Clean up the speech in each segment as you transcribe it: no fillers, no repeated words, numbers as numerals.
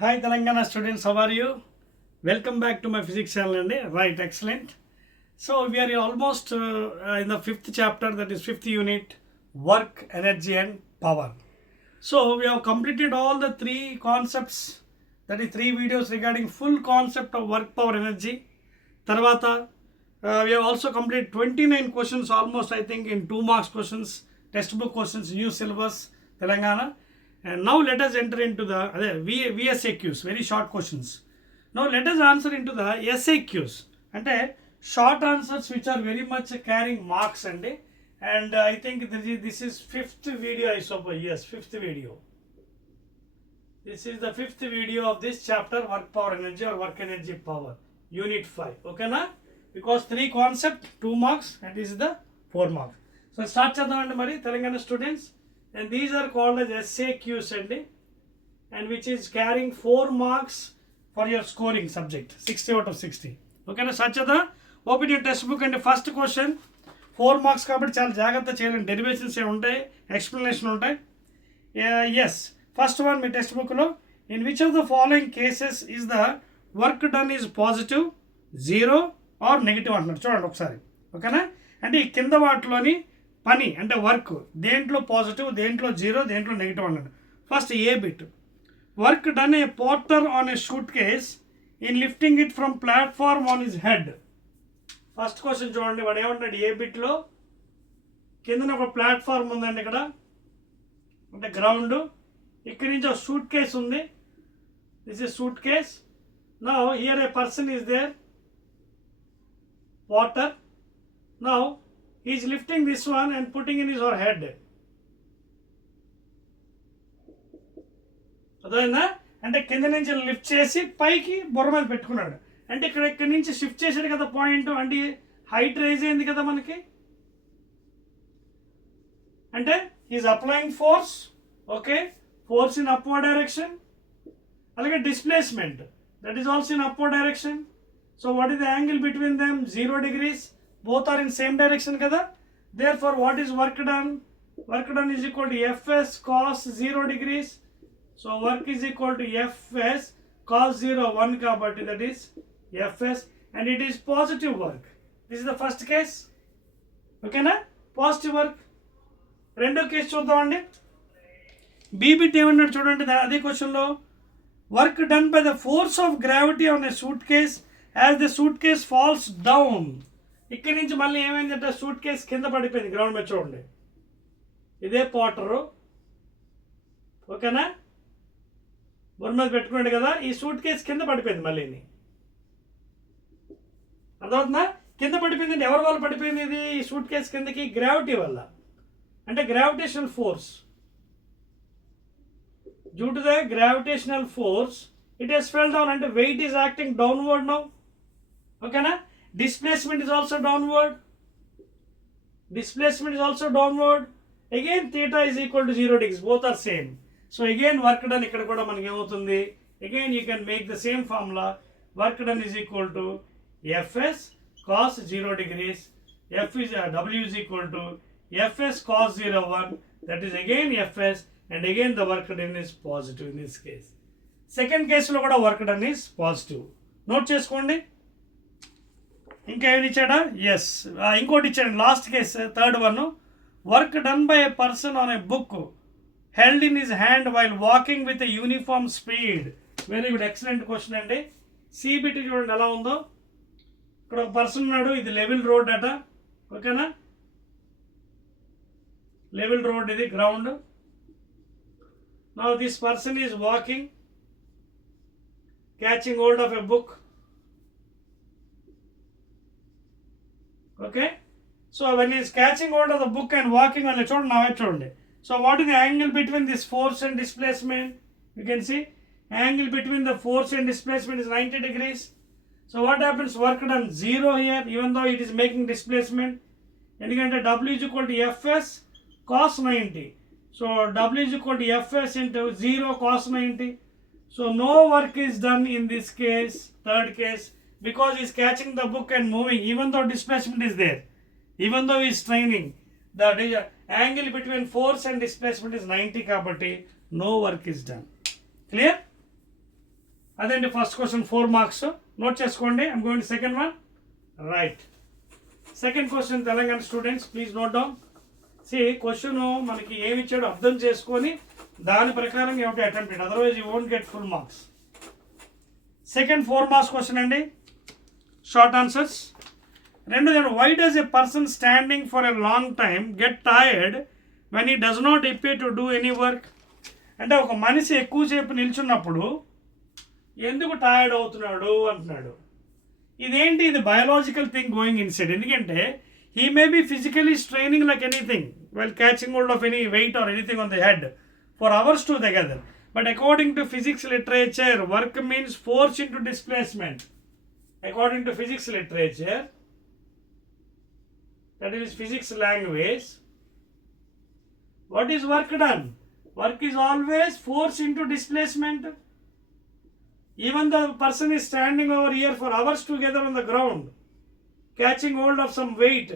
Hi Telangana students, how are you? Welcome back to my physics channel. Right, excellent. So we are almost in the fifth chapter, that is fifth unit, work, energy and power. So we have completed all the three concepts, that is three videos regarding full concept of work, power, energy. Tarvata, we have also completed 29 questions almost, I think, in 2 marks questions, textbook questions, new syllabus, Telangana. And now let us enter into the VSAQs, very short questions. Now let us answer into the SAQs, and short answers which are very much carrying marks and I think this is fifth video, I suppose. Yes, fifth video. This is the fifth video of this chapter, work, power, energy or work, energy, power, unit 5. Okay na? Because 3 concept, 2 marks, and this is the 4 marks. So start chadavandi mari Telangana students, and these are called as SAQs and which is carrying 4 marks for your scoring subject, 60 out of 60. Okay na? Start chada. Open your textbook and first question 4 marks kabatti chaala jagatta cheyalandi. Derivations e untayi, explanation untayi. Yes, first one my textbook lo, in which of the following cases is the work done is positive, 0 or negative అంటున్నారు. చూడండి ఒకసారి, ఓకేనా? అంటే ఈ కింద వాటిలోని పని అంటే వర్క్ దేంట్లో పాజిటివ్, దేంట్లో 0, దేంట్లో నెగిటివ్ అన్నాడు. ఫస్ట్ ఏ bit, work done a Porter on a shoot case in lifting it from platform on his head. First question చూడండి, వాడు ఏమంటాడు, ఏ బిట్లో కిందన ఒక ప్లాట్ఫార్మ్ ఉందండి, ఇక్కడ అంటే గ్రౌండ్, ఇక్కడి నుంచి ఒక షూట్ కేస్ ఉంది. This is shoot case. Now here a person is there, water. Now he is lifting this one and putting in his or head. అర్థమైందా? అంటే కింద నుంచి లిఫ్ట్ చేసి పైకి బొర్ర మీద పెట్టుకున్నాడు. అంటే ఇక్కడి నుంచి షిఫ్ట్ చేశాడు కదా పాయింట్, అంటే హైట్ రైజ్ అయింది కదా మనకి. అంటే is applying force, okay, force in upward direction. అలాగే displacement, that is also in upward direction. So what is the angle between them? 0 degrees. Both are in same direction kada. Therefore what is work done? Work done is equal to Fs cos 0 degrees. So work is equal to Fs cos 0 1 kabatti, that is Fs, and it is positive work. This is the first case. Okay na? Positive work. Rendo case చూద్దామండి. B bit ఏమన్నాడు చూడండి అదే క్వశ్చన్ లో, work done by the force of gravity on a suitcase as the suitcase falls down. ఇక్కడి నుంచి మళ్ళీ ఏమైందంటే suit case కింద పడిపోయింది గ్రౌండ్ మీద. చూడండి, ఇదే పోటరు, ఓకేనా, బొమ్మ మీద పెట్టుకున్నాడు కదా, ఈ సూట్ కేస్ కింద పడిపోయింది. మళ్ళీ అర్థమవుతుందా? కింద పడిపోయింది. ఎవరి వల్ల పడిపోయింది ఇది? ఈ సూట్ కేస్ కిందకి గ్రావిటీ వల్ల, అంటే gravitational force. Due to the gravitational force it has fell down, and weight is acting downward now. Okay na? Displacement is also downward. Displacement is also downward. Again theta is equal to 0 degrees. Both are same. So again work done ikkada kuda manaki emutundi. Again you can make the same formula. Work done is equal to Fs cos 0 degrees. W is equal to Fs cos 0 1. That is again Fs, and again the work done is positive in this case. Second కేసులో కూడా work done is positive. Note చేసుకోండి. ఇంకా ఏమి ఇచ్చాడా? ఎస్, ఇంకోటి ఇచ్చాడు last case, third one, work done by a person on a book held in his hand while walking with a uniform speed. Very good, excellent question అండి. సిబిటి చూడండి ఎలా ఉందో. ఇక్కడ ఒక పర్సన్ ఉన్నాడు, ఇది లెవెల్ రోడ్ అట, ఓకేనా, లెవెల్ రోడ్, ఇది ground. Now this person is walking, catching hold of a book. Okay, so when he is catching hold of the book and walking on it, now chudandi. So what is the angle between this force and displacement? You can see angle between the force and displacement is 90 degrees. So what happens? Work done 0 here, even though it is making displacement. Endukante W is equal to Fs cos 90. So W is equal to Fs into 0 cos 90. So no work is done in this case, third case, because he is catching the book and moving, even though displacement is there, even though he is straining. The angle between force and displacement is 90 kabatti no work is done. Clear? అదేంటి first question 4 marks note చేసుకోండి. I'm going to second one. Right, second question Telangana students please note down. Question మనకి ఏమి ఇచ్చాడో అర్థం చేసుకొని దాని ప్రకారం you have to attempt it, otherwise you won't get full marks. Second 4 marks question అండి, short answers. రెండోది, why does a person standing for a long time get tired when he does not appear to do any work? అంటే ఒక మనిషి ఎక్కువసేపు నిల్చున్నప్పుడు ఎందుకు టైర్డ్ అవుతున్నాడు అంటున్నాడు. ఇదేంటి, ఇది బయాలజికల్ థింగ్ గోయింగ్ ఇన్సైడ్. ఎందుకంటే he may be physically straining like anything while catching hold of any weight or anything on the head for hours together. But according to physics literature, work means force into displacement. According to physics literature, that is physics language, what is work done? Work is always force into displacement. Even the person is standing over here for hours together on the ground, catching hold of some weight.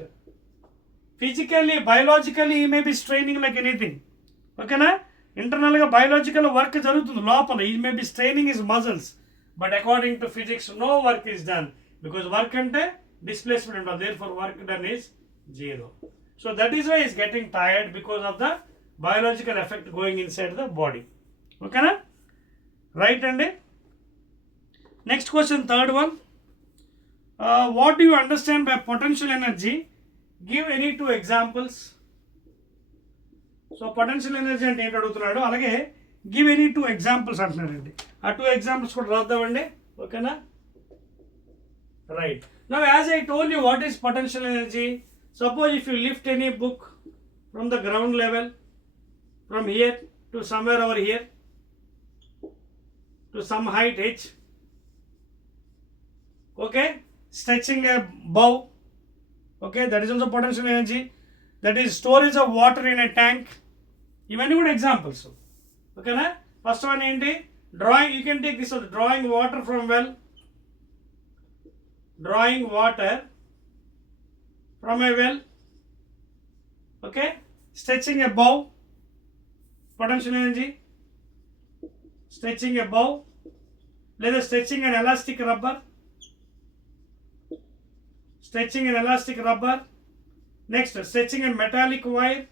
Physically, biologically, he may be straining like anything. Okay na? Internally, biological work jarugutundi lopala. He may be straining his muscles. But according to physics, no work is done. Because work ante displacement, and therefore work done is 0. So that is why he is getting tired, because of the biological effect going inside the body. Okay na? Right andi? Next question, third one. What do you understand by potential energy? Give any 2 examples. So potential energy అంటే ఏంటి అడుగుతున్నాడు, అలాగే give any 2 examples అంటున్నాడండి. ఆ 2 examples కూడా రాద్దామండి. ఓకేనా? Right. Now as I told you, what is potential energy? Suppose if you lift any book from the ground level, from here to somewhere over here, to some height h, okay, stretching a bow, okay, that is also potential energy. That is storage of water in a tank. Ivanni good examples. Okay na? First one enti, drawing. You can take this one, drawing water from well, drawing water from a well, okay, stretching a bow, potential energy, stretching a bow, లేదా stretching an elastic rubber, stretching an elastic rubber. Next, stretching a metallic wire,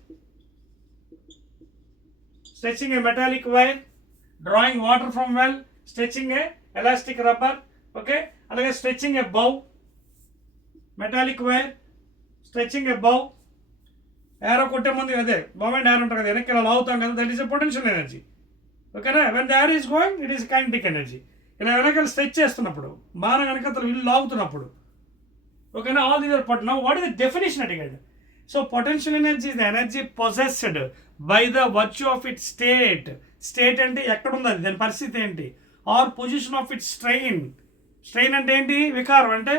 stretching a metallic wire, drawing water from well, stretching a elastic rubber, okay, alage stretching a bow, metallic wire, stretching a bow, arrow kotte mundu ade moment arrow unta kada enakkala lavutam kada, that is a potential energy. Okay na? When the arrow is going, it is kinetic energy. Ila enakala stretch chestunnappudu, baana ganakathalu illu lavutunnappudu. Okay, now all these are now what is the definition again? So potential energy is the energy possessed by the virtue of its state. State ante ekkada undi then పరిస్థితి ఏంటి, or position of its strain. Strain అంటే ఏంటి, వికారం అంటే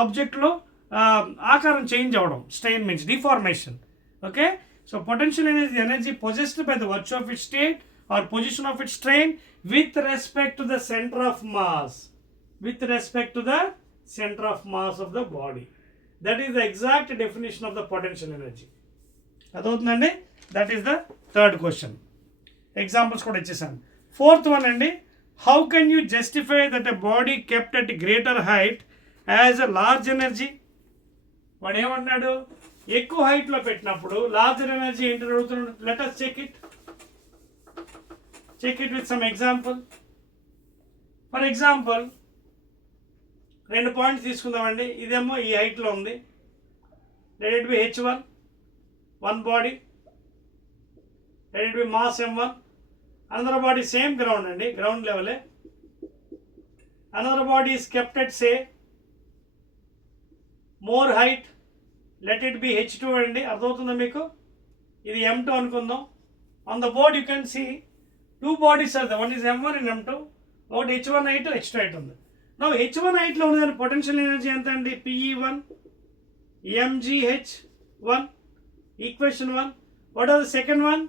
ఆబ్జెక్ట్ లో ఆకారం చేంజ్ అవడం. Strain means deformation. Okay, so potential energy is the energy possessed by the virtue of its state or position of its strain with respect to the center of mass. With respect to the center of mass of the body. That is the exact definition of the potential energy. అదవుతుందండి. That is the third question. Examples కూడా ఇచ్చేసాను. Fourth one అండి, how can you justify that a body kept at greater height has a large energy? వాడు ఏమన్నాడు, ఎక్కువ హైట్ లో పెట్టినప్పుడు larger energy ఏంటి అడుగుతున్నాడు. Let us check it with some example. For example, 2 points తీసుకుందామండి. ఇదేమో ఈ హైట్లో ఉంది. Let it be h1, one body, let it be mass m1. Another body same ground అండి, గ్రౌండ్ లెవెలే. Another body is kept at say more height, let it be h2 అండి. అర్థమవుతుందా మీకు? ఇది m2 అనుకుందాం. On the board you can see 2 bodies are there, one is m1 and m2, ఒకటి h1 height, h2 height ఉంది. Now h1 height లో ఉన్నదాని potential energy ఎంత అండి, PE1 mgh1, equation 1. What are the second one?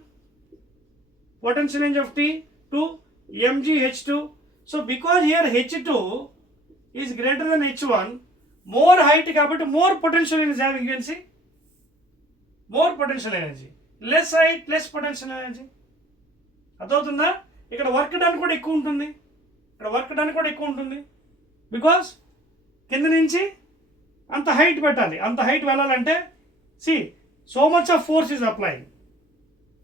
Potential energy of T 2 mgh2. So because here h2 is greater than h1, more height కాబట్టి more potential energy having, you can see more potential energy, less height less potential energy. అర్థమవుతుందా? ఇక్కడ work done కూడా ఎక్కువ ఉంటుంది. ఇక్కడ work done కూడా ఎక్కువ ఉంటుంది, బికాస్ కింద నుంచి అంత హైట్ పెట్టాలి. అంత హైట్ వెళ్ళాలంటే so much of force is applying.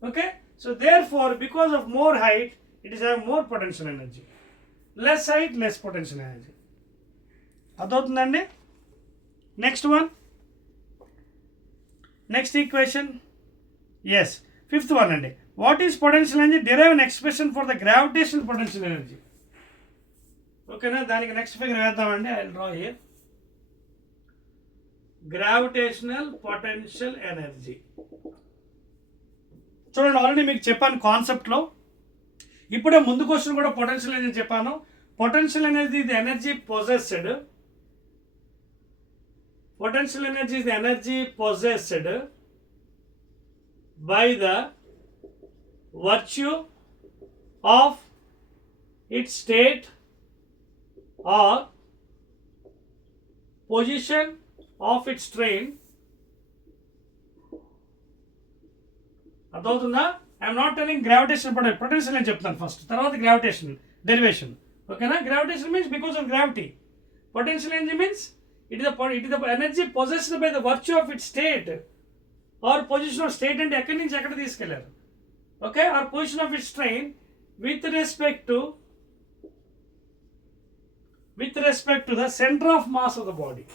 Okay, so therefore because of more height it is having more potential energy. Less height, less potential energy. అర్థమవుతుందండి? Next one, next equation. Yes, fifth one అండి. What is potential energy? Derive an expression for the gravitational potential energy. ఓకేనా? దానికి next figure వేద్దామండి. I will draw here. Gravitational potential energy. చూడండి, already మీకు చెప్పాను కాన్సెప్ట్లో. ఇప్పుడే ముందు క్వశ్చన్ కూడా పొటెన్షియల్ ఎనర్జీ చెప్పాను. పొటెన్షియల్ ఎనర్జీ ఇది energy possessed. Potential energy is the energy possessed by the virtue of its state or position of its train. అర్థమవుతుందా? I'm not telling gravitation potential అని చెప్తాను ఫస్ట్, తర్వాత గ్రావిటేషన్ డెరివేషన్. ఓకేనా? Gravitation means because of gravity. Potential energy means it is the energy possessed by the virtue of its state or position of state అంటే ఎక్కడి నుంచి ఎక్కడ తీసుకెళ్లారు. Okay, or position of its train with respect to the center of mass of the body,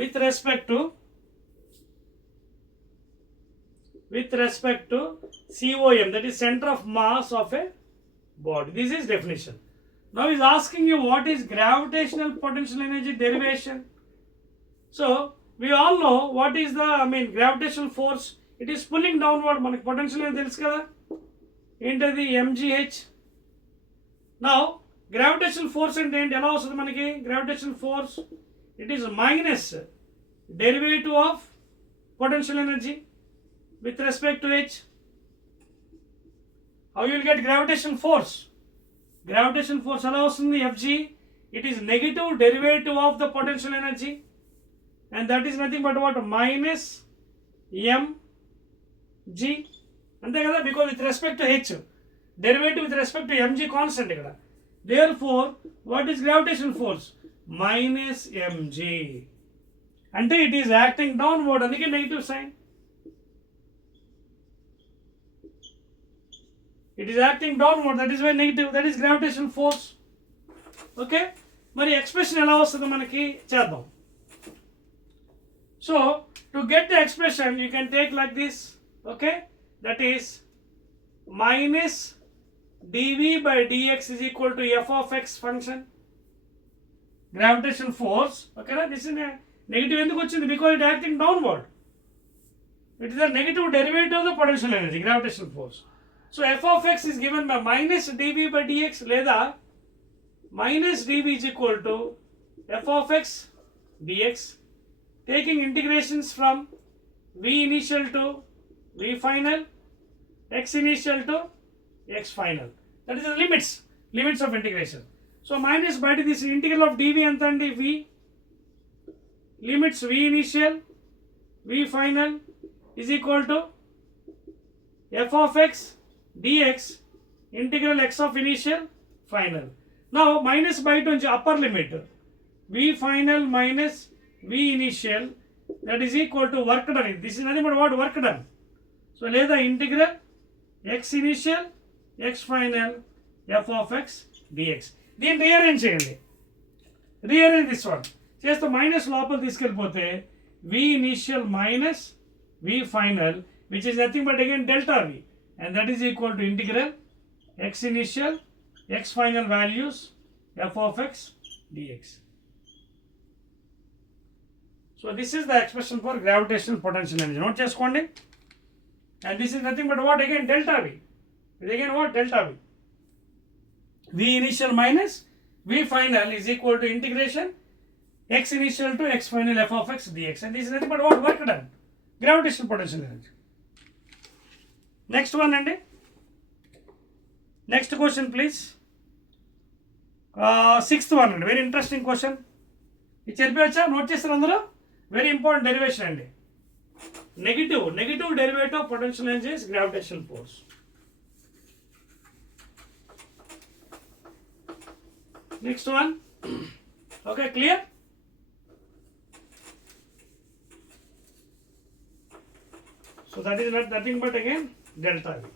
with respect to COM, that is center of mass of a body. This is definition. Now he is asking you what is gravitational potential energy derivation. So we all know what is the gravitational force. It is pulling downward. మనకి పొటెన్షియల్ అనేది తెలుసు కదా, ఏంటది? mgh. Now gravitational force అంటే ఏంటి, ఎలా వస్తుంది మనకి? Gravitational force, it is minus derivative of potential energy with respect to h. How you will get gravitational force? Gravitational force ఎలా వస్తుంది? fg. It is negative derivative of the potential energy, and that is nothing but what? Minus mg. అంతే కదా, because with respect to h, derivative with respect to mg constant ఇక్కడ. Therefore what is gravitational force? Minus mg. అంటే it is acting downward, అందుకే negative sign. It is acting downward, that is why negative, that is gravitational force. Okay, మరి ఎక్స్ప్రెషన్ ఎలా వస్తుందో మనకి చేద్దాం. So to get the expression you can take like this. Okay, that is minus dv by dx is equal to f of x function. Gravitational force. Okay, this is negative ఎందుకు వచ్చింది? Because it acting downward. It is a negative derivative of the potential energy, gravitational force. So f of x is given by minus dv by dx, లేదా minus dv is equal to f of x dx, taking integrations from v initial to v final, x initial to x final. That is the limits of integration. So minus by this integral of dv anta andi? V limits v initial v final is equal to f of x dx integral x of initial final. Now minus by to upper limit v final minus v initial, that is equal to work done. This is nothing but what? Work done. So లేదా integral x initial x final f of x dx. దీన్ని రీఅరేంజ్ చేయండి. Rearrange this one చేస్తే మైనస్ లోపల తీసుకెళ్ళిపోతే v initial minus v final, which is nothing but again delta v, and that is equal to integral x initial x final values f of x dx. So this is the expression for gravitational potential energy. Note cheskondi. And this is nothing but what? Again delta v. It is again what? Delta v. V initial minus v final is equal to integration x initial to x final f of x dx. And this is nothing but what? Work done. Gravitational potential energy. Next one andi. Next question please. Sixth one andi. Very interesting question. ఇది చెప్పవచ్చా? నోట్ చేస్తారు అందరూ. Very important derivation అండి. Negative derivative of potential energy is gravitational force. Next one. Okay, clear? So that is nothing but again delta V.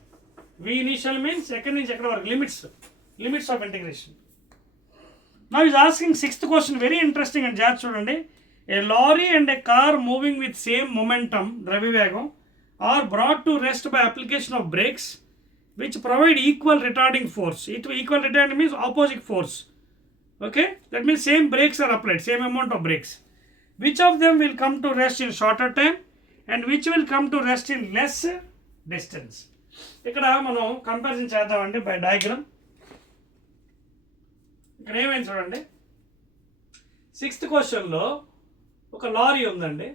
V initial means limits of integration. Now he is asking sixth question, very interesting and judge chudandi. A lorry and a car moving with same momentum, dravivegam, are brought to rest by application of brakes which provide equal retarding force. Equal retarding means opposite force. Okay, that means same brakes are applied, same amount of brakes. Which of them will come to rest in shorter time and which will come to rest in less distance? ఇక్కడ మనం కంపారిజన్ చేద్దామండి by diagram. ఇక్కడ ఏమైంది చూడండి, సిక్స్త్ క్వశ్చన్లో ఒక లారీ ఉందండి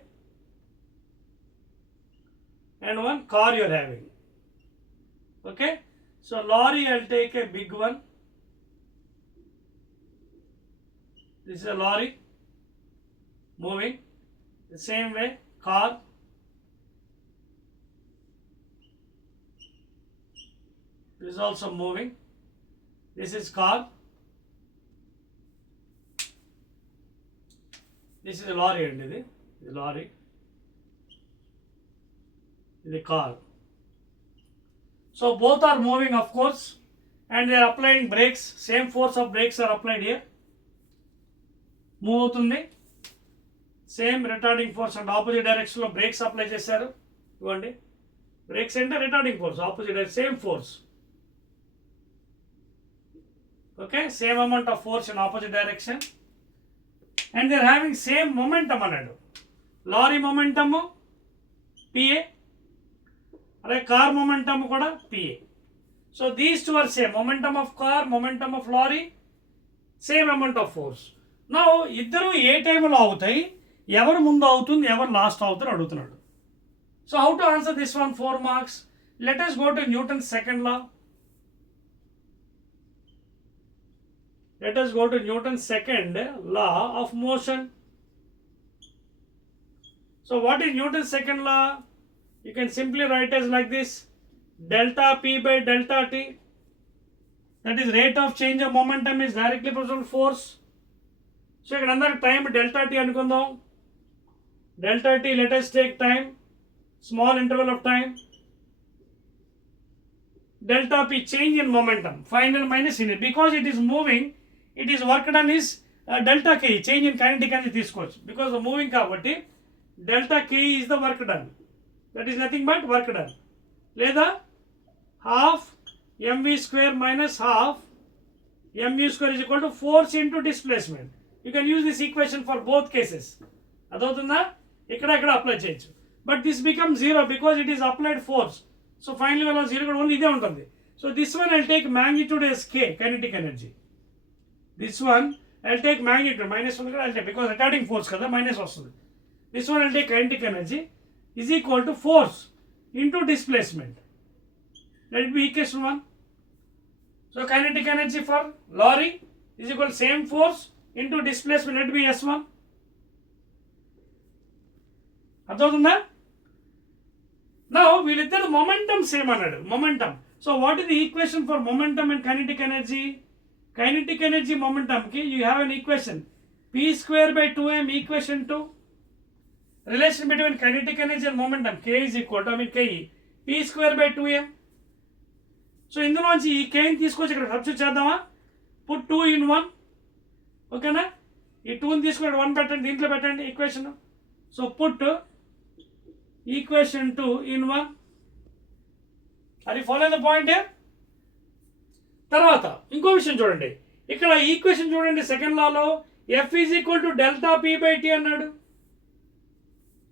and one car you are having. Okay, so lorry I'll take a big one. This is a lorry moving. The same way car. This is also moving. This is car. This is a lorry and this is lorry. The car. So both are moving, of course, and they are applying brakes. Same force of brakes are applied here. Move avutundi. Same retarding force and opposite direction lo brakes apply chesaru. Ivandi. Brakes ante retarding force, opposite direction, same force. Okay, same amount of force in opposite direction. And they are having same momentum anadu. Lorry momentum PA. Car momentum kuda PA. So these two are same. Momentum of car, momentum of lorry, same amount of force. Now iddaru ఏ టైంలో అవుతాయి, ఎవరు ముందు అవుతుంది, ఎవరు లాస్ట్ అవుతారు అడుగుతున్నాడు. So how to answer this one? 4 marks. Let us go to Newton's second law. Let us go to Newton's second law of motion. So what is Newton's second law? You can simply write as like this: delta P by delta T. That is rate of change of momentum is directly proportional to force. So ఇక్కడ అందరికి time delta T అనుకుందాం. Delta T, let us take time, small interval of time. Delta P, change in momentum, final minus in it. Because it is moving, it is work done is delta K, change in kinetic energy తీసుకోవచ్చు. Because the moving కాబట్టి delta K is the work done. That is nothing but work done. లేదా half mv square minus half mu square is equal to force into displacement. You can use this equation for both cases. అదవుతుందా? ఇక్కడ అప్లై చేయొచ్చు. But this becomes 0 because it is applied force. So finally value 0 కూడా ఓన్లీ ఇదే ఉంటుంది. So this one I'll take magnitude as k, kinetic energy. This one I'll take magnitude, minus 1 కూడా I'll take because retarding force కదా, మైనస్ వస్తుంది. This one I'll take kinetic energy is equal to force into displacement. Let it be equation 1. So kinetic energy for lorry is equal to same force into displacement. Let it be S1. అర్థమవుతుందా? Now వీళ్ళిద్దరు momentum same అన్నాడు, momentum. So what is the equation for momentum and kinetic energy? Kinetic energy momentum ki you have an equation p square by 2m equation 2. Relation between kinetic energy and momentum, k is equal to ke p square by 2m. So ఇందులోంచి ఈ కేని తీసుకొచ్చి ఇక్కడ సబ్స్టిట్యూట్ చేద్దామా? పుట్ 2 in 1. ఓకేనా? ఈ 2ని తీసుకొని 1 పెట్టండి, దీంట్లో పెట్టండి ఈక్వేషన్. సో పుట్ ఈక్వేషన్ 2 in 1. అది ఫాలో ద పాయింట్. తర్వాత ఇంకో విషయం చూడండి, ఇక్కడ ఈక్వేషన్ చూడండి, సెకండ్ లాలో F is equal to delta P by T అన్నాడు.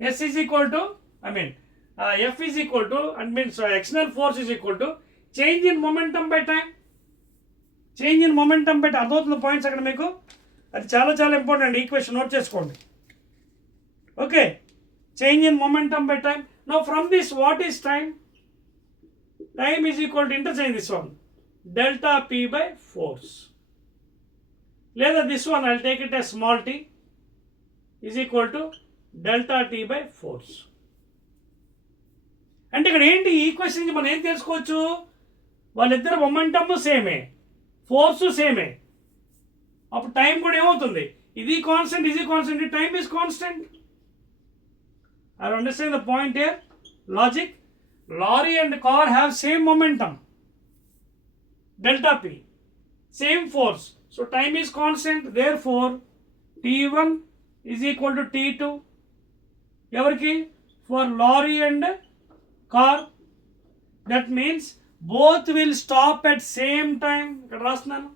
S is equal to F is equal to external force is equal to change in momentum by time. Change in momentum by time అర్థమవుతుంది points అక్కడ మీకు. అది చాలా చాలా important, equation note చేసుకోండి. Okay, change in momentum by time. Now from this what is time? Time is equal to interchange this one delta P by force. లేదా this one I take it a small t is equal to delta t by force. అంటే ఇక్కడ ఏంటి, ఈ ఈక్వేషన్ నుంచి మనం ఏం తెలుసుకోవచ్చు? వాళ్ళిద్దరు మొమెంటమ్ సేమే, ఫోర్సు సేమే. అప్పుడు టైం కూడా ఏమవుతుంది, ఇది కాన్స్టెంట్, ఇది constant, time is constant. I understand the point here. Logic. Lorry and car have same momentum, delta p, same force. So time is constant. Therefore, t1 is equal to t2. Evariki? For lorry and car. That means both will stop at same time. Ikkada rasnanu.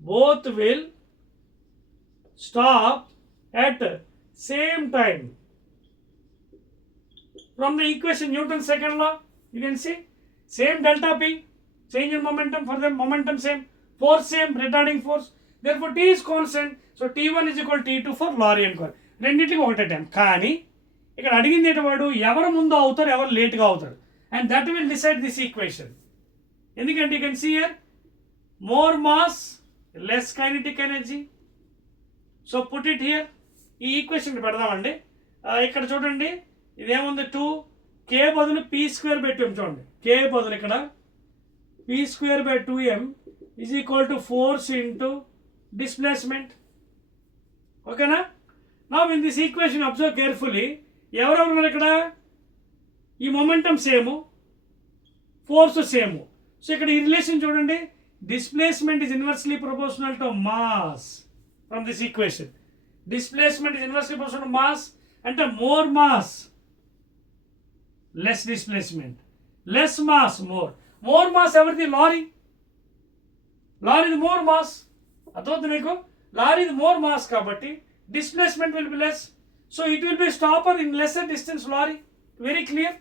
Both will stop at same time. From the equation Newton's second law, you can see same delta p, change in momentum for them, momentum same, force same, retarding force. Therefore t is constant. So t1 is equal to t2 for lorry and car. రెండింటికి ఒకటే టైం. కానీ ఇక్కడ అడిగింది ఏంటవాడు, ఎవరు ముందు అవుతారు, ఎవరు లేట్గా అవుతారు, and that will decide this equation. ఎందుకంటే you can see here more mass less kinetic energy. So put it here. ఈ ఈక్వేషన్ పెడదామండి. ఇక్కడ చూడండి, ఇదేముంది, 2k బదులు p² బై 2m. చూడండి, k బదులు ఇక్కడ p² by 2m is equal to force into displacement. ఓకేనా? Now in this equation observe carefully, ఎవరెవరు ఉన్నారు ఇక్కడ, ఈ momentum same, force same. So ఇక్కడ ఈ రిలేషన్ చూడండి, displacement is inversely proportional to mass. From this equation displacement is inversely proportional to mass, and more mass less displacement, less mass more mass everything lorry is more mass. అర్థమవుతుంది మీకు? Lorry is more mass కాబట్టి displacement will be less, so it will be stopper in lesser distance. Lorry, very clear,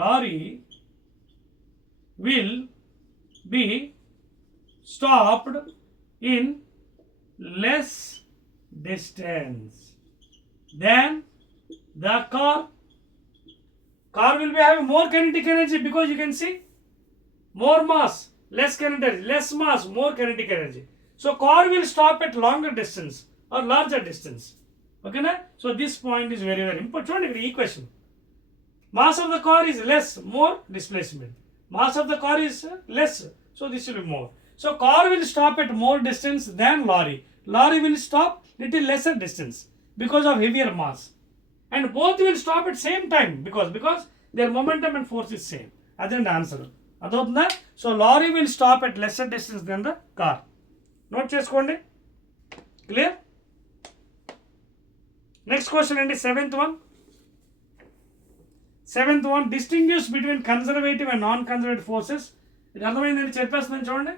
lorry will be stopped in less distance than the car. Car will be having more kinetic energy because you can see more mass, less kinetic energy, less mass, more kinetic energy. So car will stop at longer distance or larger distance. Okay na? So this point is very very important. Chudandi equation, mass of the car is less, more displacement. Mass of the car is less, so this will be more. So car will stop at more distance than lorry. Lorry will stop little lesser distance because of heavier mass, and both will stop at same time because their momentum and force is same. That's the answer. Adotna. So lorry will stop at lesser distance than the car. Note cheskondi. Clear? Next question and the seventh one. Distinguish between conservative and non-conservative forces. ఇది అర్థమైందని చెప్పేస్తుందని చూడండి.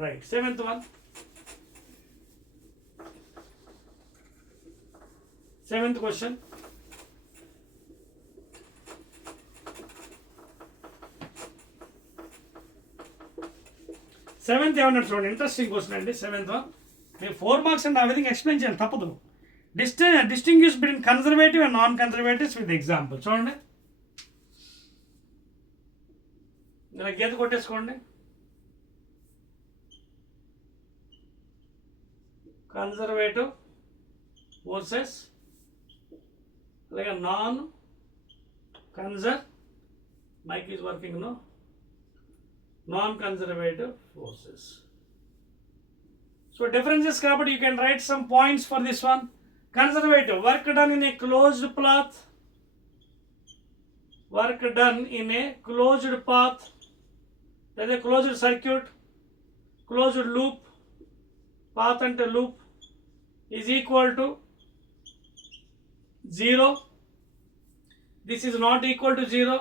Right, seventh one. Seventh question. Seventh ఏమన్నాడు చూడండి, interesting question అండి. Seventh one మీరు 4 marks అంటే ఆ విధంగా ఎక్స్ప్లెయిన్ చేయాలి, తప్పదు. Distinguish between conservative and non conservatives with example. చూడండి, ఇలా గీత కొట్టేసుకోండి. కన్జర్వేటివ్ వర్సెస్ అలాగే non conservative, mic is working no, non conservative forces. So differences కాబట్టి you can write some points for this one. Conservative, work done in a closed path, work done in a closed path, that is a closed circuit, closed loop, path and loop is equal to 0. This is not equal to 0.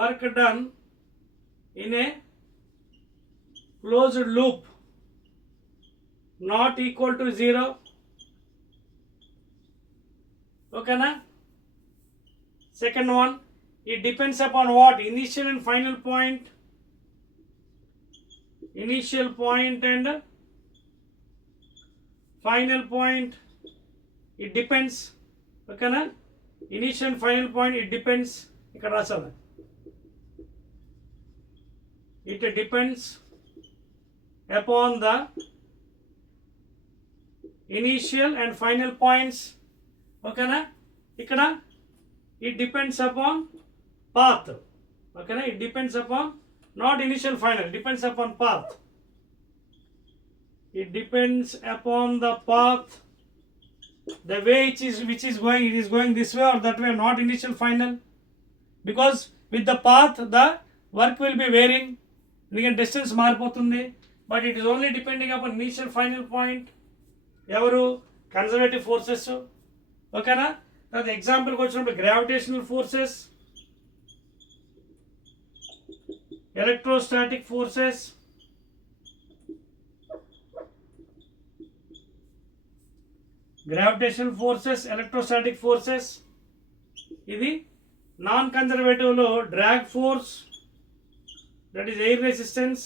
Work done in a closed loop not equal to 0. Okay na? Second one, it depends upon what? Initial and final point. Initial point and final point, it depends. Okay na? Initial and final point, it depends. Ikkada rasala, it depends upon the initial and final points. Okay na? Ikkada it depends upon path. Okay na? It depends upon not initial final, depends upon path. It depends upon the path, the way which is going, it is going this way or that way, not initial final, because with the path the work will be varying, again distance మారిపోతుంది, but it is only depending upon initial final point. ఎవరు conservative forces. ఓకేనా? తర్వాత ఎగ్జాంపుల్కి వచ్చినప్పుడు gravitational forces, electrostatic forces, gravitational forces, electrostatic forces. ఇది non కన్జర్వేటివ్లో drag force, that is air resistance,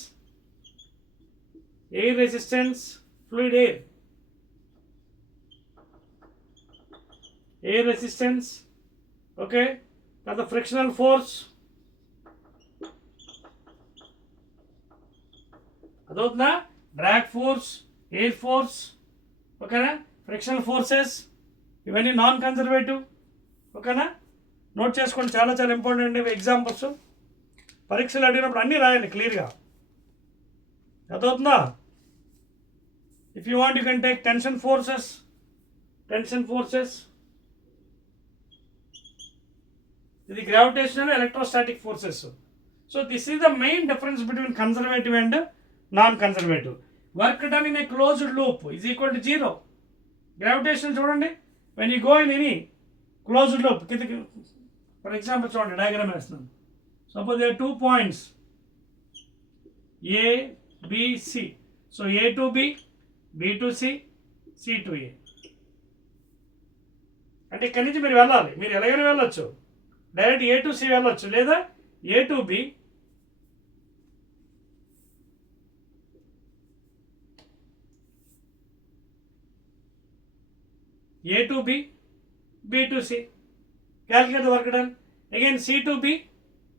fluid air resistance. Okay, తర్వాత frictional force, అదవుతుందా? Drag force, air force. ఓకేనా? ఫ్రిక్షనల్ ఫోర్సెస్, ఇవన్నీ నాన్ కన్జర్వేటివ్. ఓకేనా? నోట్ చేసుకోండి, చాలా చాలా ఇంపార్టెంట్ అండి. ఎగ్జాంపుల్స్ పరీక్షలు అడిగినప్పుడు అన్నీ రాయండి క్లియర్గా. అదవుతుందా? If you want you can take tension forces. ఇది gravitational, electrostatic forces. So this is the main difference between conservative and non conservative. Work done in a closed loop is equal to zero. Gravitation చూడండి, when you go in any closed loop, కిందకి for example చూడండి, diagram వేస్తున్నాను. Suppose they 2 points A, B, C. సో A to B, B to C, C to A. అంటే ఇక్కడి నుంచి మీరు వెళ్ళాలి, మీరు ఎలాగైనా వెళ్ళొచ్చు, డైరెక్ట్ A to C వెళ్ళొచ్చు, లేదా A to B, A to B, B to C. Calculate the work done. Again C to B,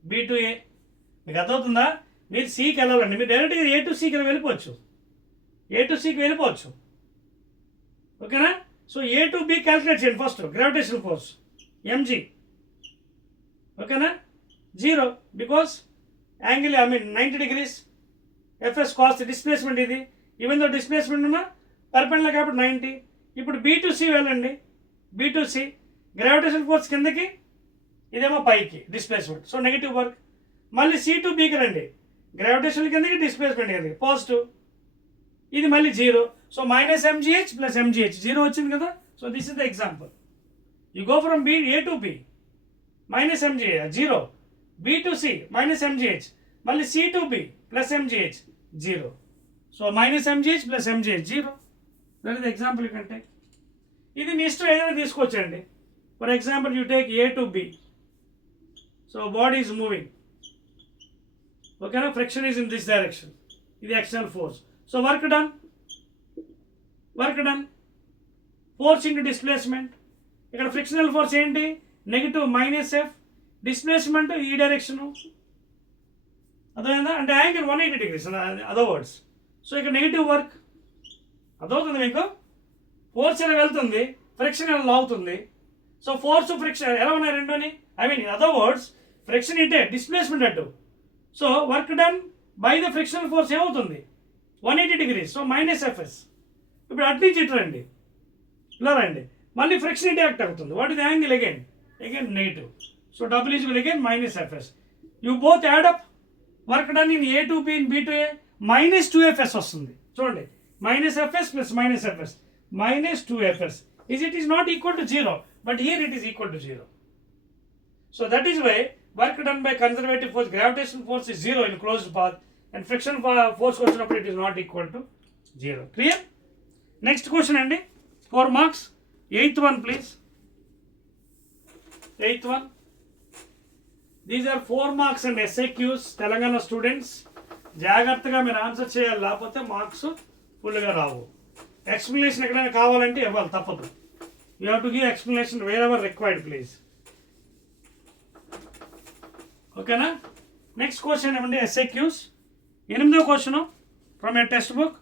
B to A. మీకు అర్థమవుతుందా? మీరు సికి వెళ్ళాలండి, మీరు డైరెక్ట్గా A to Cకి వెళ్ళిపోవచ్చు, ఓకేనా? So A to B calculate చేయండి ఫస్ట్. గ్రావిటేషనల్ ఫోర్స్ mg, ఓకేనా? 0, because angle 90 degrees. fs cost displacement ఇది, ఈవెన్ దో డిస్ప్లేస్మెంట్ ఉన్న పర్పెండిక్యులర్ కాబట్టి 90. ఇప్పుడు B to C వెళ్ళండి, B to C gravitation force కిందకి, ఇదేమో పైకి డిస్ప్లేస్మెంట్, సో నెగిటివ్ వర్క్. మళ్ళీ C to Bకి రండి, గ్రావిటేషన్ కిందకి, డిస్ప్లేస్మెంట్ కిందకి, పాజిటివ్. ఇది మళ్ళీ 0, so minus mgh plus mgh, 0 వచ్చింది కదా. So this is the example. You go from A to B, minus mgh 0, B to C minus mgh, మళ్ళీ C to B plus mgh 0. So minus mgh plus mgh 0. That is the example you can take. ఇది మీ ఇష్టం ఏదైనా తీసుకోవచ్చండి. For example you take A to B. So body is moving, ఓకేనా? Friction is in this direction, ఇది external force. So work done, force into displacement. ఇక్కడ frictional force ఏంటి? Negative minus F, displacement ఈ డైరెక్షను, అర్థమైందా? అంటే angle 180 degrees other words. So ఇక్కడ negative work అదవుతుంది మీకు. ఫోర్స్ ఇలా వెళ్తుంది, ఫ్రిక్షన్ ఇలా లాగుతుంది. సో ఫోర్స్ ఫ్రిక్షన్ ఎలా ఉన్నాయి రెండుని? అదర్ వర్డ్స్ ఫ్రిక్షన్ ఇటే, డిస్ప్లేస్మెంట్ అటు. So work done by the frictional force ఏమవుతుంది? 180 degrees. So minus FS. ఇప్పుడు అటు నుంచి ఇటు రండి, ఇలా రండి, మళ్ళీ ఫ్రిక్షన్ ఇటే యాక్ట్ అవుతుంది. What is angle? Again negative. So double is again minus FS. You both add up, work done in A to B in B to A, minus 2fs వస్తుంది. చూడండి, minus FS plus minus FS, minus 2fs. It is not equal to 0, but here it is equal to 0. So that is why work done by conservative force, gravitational force is 0 in closed path, and friction force it is not equal to 0. Clear? Next question andi, 4 marks. 8th one please. 8th one. These are 4 marks and SAQs. Telangana students, జాగ్రత్తగా మీరు ఆన్సర్ చేయాలి, లేకపోతే మార్క్స్ ఫుల్గా రావు. ఎక్స్ప్లెనేషన్ ఎక్కడైనా కావాలంటే ఇవ్వాలి, తప్పదు. You have to give explanation wear ever required please. ఓకేనా? నెక్స్ట్ క్వశ్చన్ ఏమండి, SAQs. 8వ question from A text book.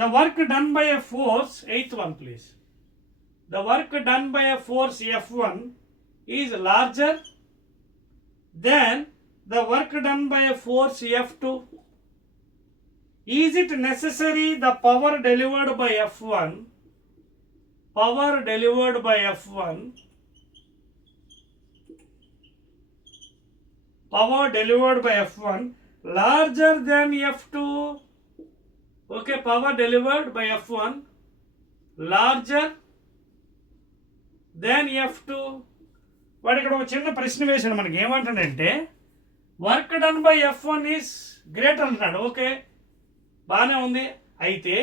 The work done by a force, 8th one please. The work done by a force F1 is larger than the work done by a force F2, is it necessary the power delivered by F1 larger than F2? Okay, power delivered by F1 larger than F2. వాడు ఇక్కడ ఒక చిన్న ప్రశ్న వేసాడు మనకి, ఏమంటాడంటే work done by F1 is greater అంటున్నాడు. Okay, బాగానే ఉంది. అయితే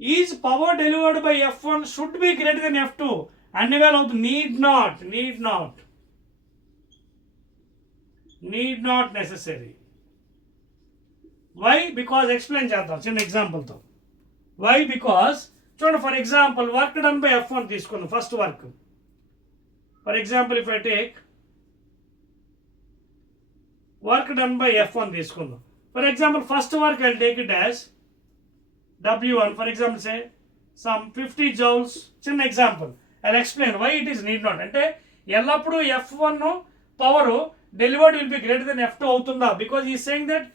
is power delivered by F1 should be greater than F2 అన్ని వేళ అవుతుంది. Need not necessary. Why? Because explain చేద్దాం చిన్న ఎగ్జాంపుల్తో. వై? బికాజ్ చూడండి, for example work done by F1 తీసుకుందాం. First work, for example if I take work done by F1 తీసుకుందాం. For example first work I take it as W1, for example say some 50 joules. చిన్న example, I explain why it is need not. అంటే ఎల్లప్పుడూ F1 power delivered will be greater than F2 అవుతుందా? Because ఈ saying that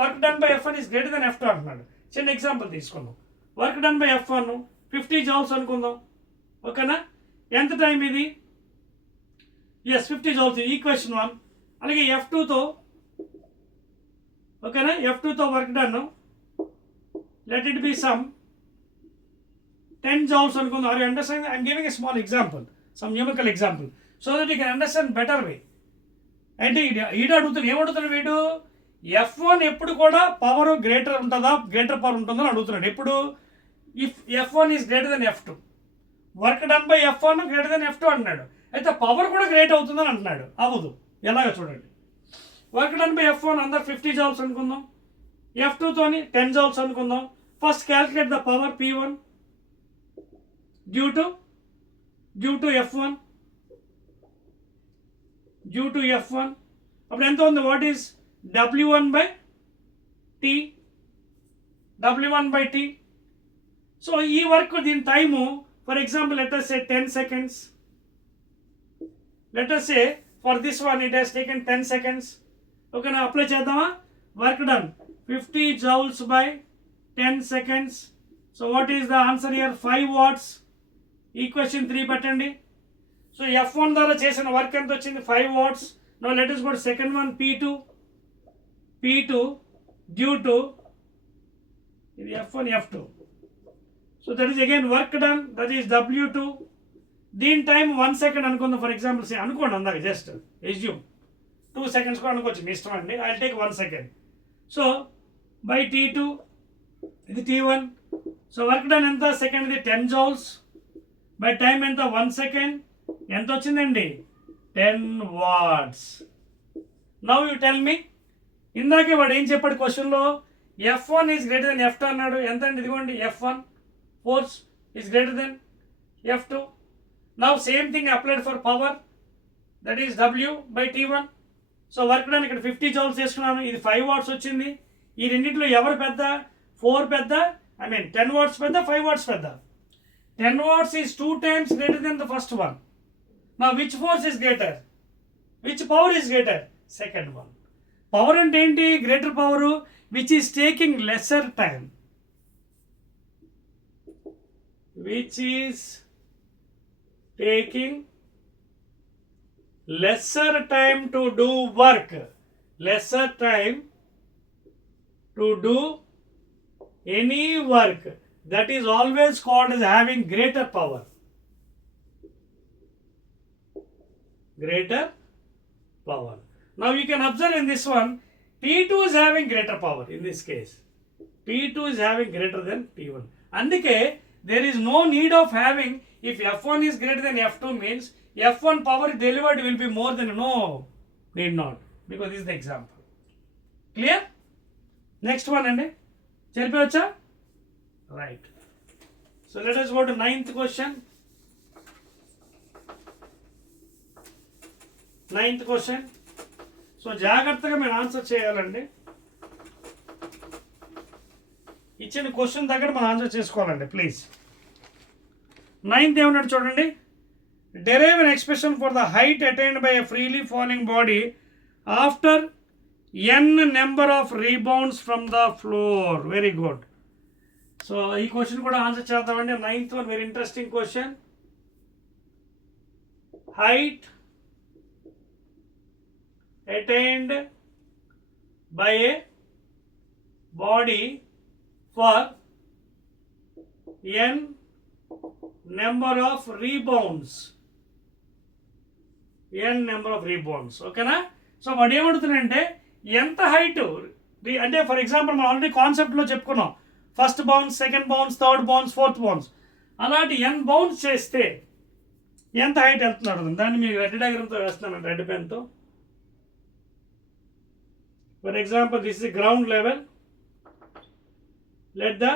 work done by F1 is greater than F2 అంటున్నాడు. చిన్న ఎగ్జాంపుల్ తీసుకుందాం. Work done by F1 50 joules అనుకుందాం. ఓకేనా? ఎంత టైం ఇది? Yes, 50 joules. ఈక్వేషన్ 1. అలాగే F2తో, ఓకేనా, F2తో work done let it be some 10 joules అనుకుందాం. Are you understanding? I am giving a small example, some numerical example, so that you can understand better way. అంటే ఈడ అడుగుతున్నాడు, ఏమడుగుతున్నాడు వీడు? F1 ఎప్పుడు కూడా పవర్ గ్రేటర్ ఉంటుందా, గ్రేటర్ పవర్ ఉంటుందా అని అడుగుతున్నాడు. ఎప్పుడు? If F1 is greater than F2, work done by F1 greater than F2 అంటున్నాడు. అయితే పవర్ కూడా గ్రేట్ అవుతుందని అంటున్నాడు. అవ్వదు. ఎలాగో చూడండి. వర్క్ డన్ బై F1 అందరు 50 joules అనుకుందాం. F2తోని 10 joules అనుకుందాం. First calculate the power P1 due to F1 అప్పుడు ఎంత ఉంది? What is W1 by T. So ఈ వర్క్ దీని time for example let us say 10 seconds. Let us say for this one it has taken 10 seconds. Okay, now apply చేద్దామా? Work done 50 joules by 10 seconds. So what is the answer here? 5 watts. Equation 3 పెట్టండి. So F1 ద్వారా చేసిన వర్క్ ఎంత వచ్చింది? 5 watts. Now let us go to second one, P2 due to ఇది F1 F2. So that is again work done, that is W2. దీని టైం 1 second అనుకుందాం. For example say అనుకోండి, అందాక జస్ట్ ఎస్యూమ్ 2 seconds కూడా అనుకోవచ్చు, మీ ఇష్టం అండి. I take 1 second. So by T2 ఇది T1. సో వర్క్ డన్ ఎంత? సెకండ్ ఇది 10 joules బై టైం ఎంత? 1 second. ఎంత వచ్చిందండి? 10 watts. Now you tell me, ఇందాకే వాడు ఏం చెప్పాడు క్వశ్చన్లో? F1 is greater than F2 అన్నాడు. ఎంత అండి? ఇదిగోండి F1 force is greater than F2. Now same thing applied for power, that is W by T1. So work done ఇక్కడ 50 joules చేసుకున్నాను. ఇది 5 watts వచ్చింది. ఈ రెండింటిలో ఎవరు పెద్ద? 4 పెద్ద, 10 watts పెద్ద, 5 watts పెద్ద? 10 watts is 2 times greater than the first one. Now which force is greater? Which power is greater? Second one. Power అంటే ఏంటి? Greater power which is taking lesser time. Which is taking lesser time to do work. Lesser time to do any work. That is always called as having greater power. Greater power. Now you can observe in this one, P2 is having greater power in this case. P2 is having greater than P1. అందుకే there is no need of having, if F1 is greater than F2 means F1 power delivered will be more than, no, need not, because this is the example. Clear? Next one అండి, చెప్పవచ్చా? Right. So let us go to 9th question. 9th question. So జాగ్రత్తగా మీరు ఆన్సర్ చేయాలండి. ఇచ్చిన క్వశ్చన్ దగ్గర మనం ఆన్సర్ చేసుకోవాలండి please. 9th ఏమన్నాడు చూడండి. Derive an expression for the height attained by a freely falling body after n number of rebounds from the floor. Very good. So ఈ క్వశ్చన్ కూడా ఆన్సర్ చేద్దామండి. 9th one, very interesting question. Height attained by a body for n number of rebounds. n number of rebounds. ఓకేనా? సో వాడు ఏమడుగుతున్నాడంటే ఎంత హైట్ అంటే for example మనం already కాన్సెప్ట్లో చెప్పుకున్నాం. First bounce, second bounce, third bounce, fourth bounce, అలాంటి n బౌన్స్ చేస్తే ఎంత హైట్ వెళ్తున్నాడు దాన్ని మీకు రెడ్ డయాగ్రామ్తో వేస్తున్నాను, రెడ్ పెన్తో. For example this is ground level. Let the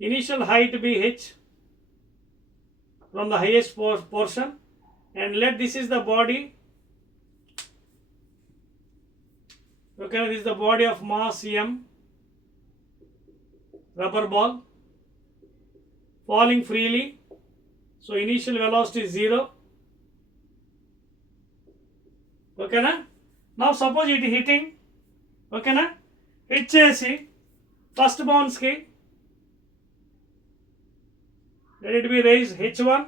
initial height be h from the highest portion, and let this is the body. Okay, this is the body of mass m, rubber ball falling freely. So initial velocity is 0. Okay na? Now suppose it hitting, okay na, hit chesi first bounce ki, let it be raised h1,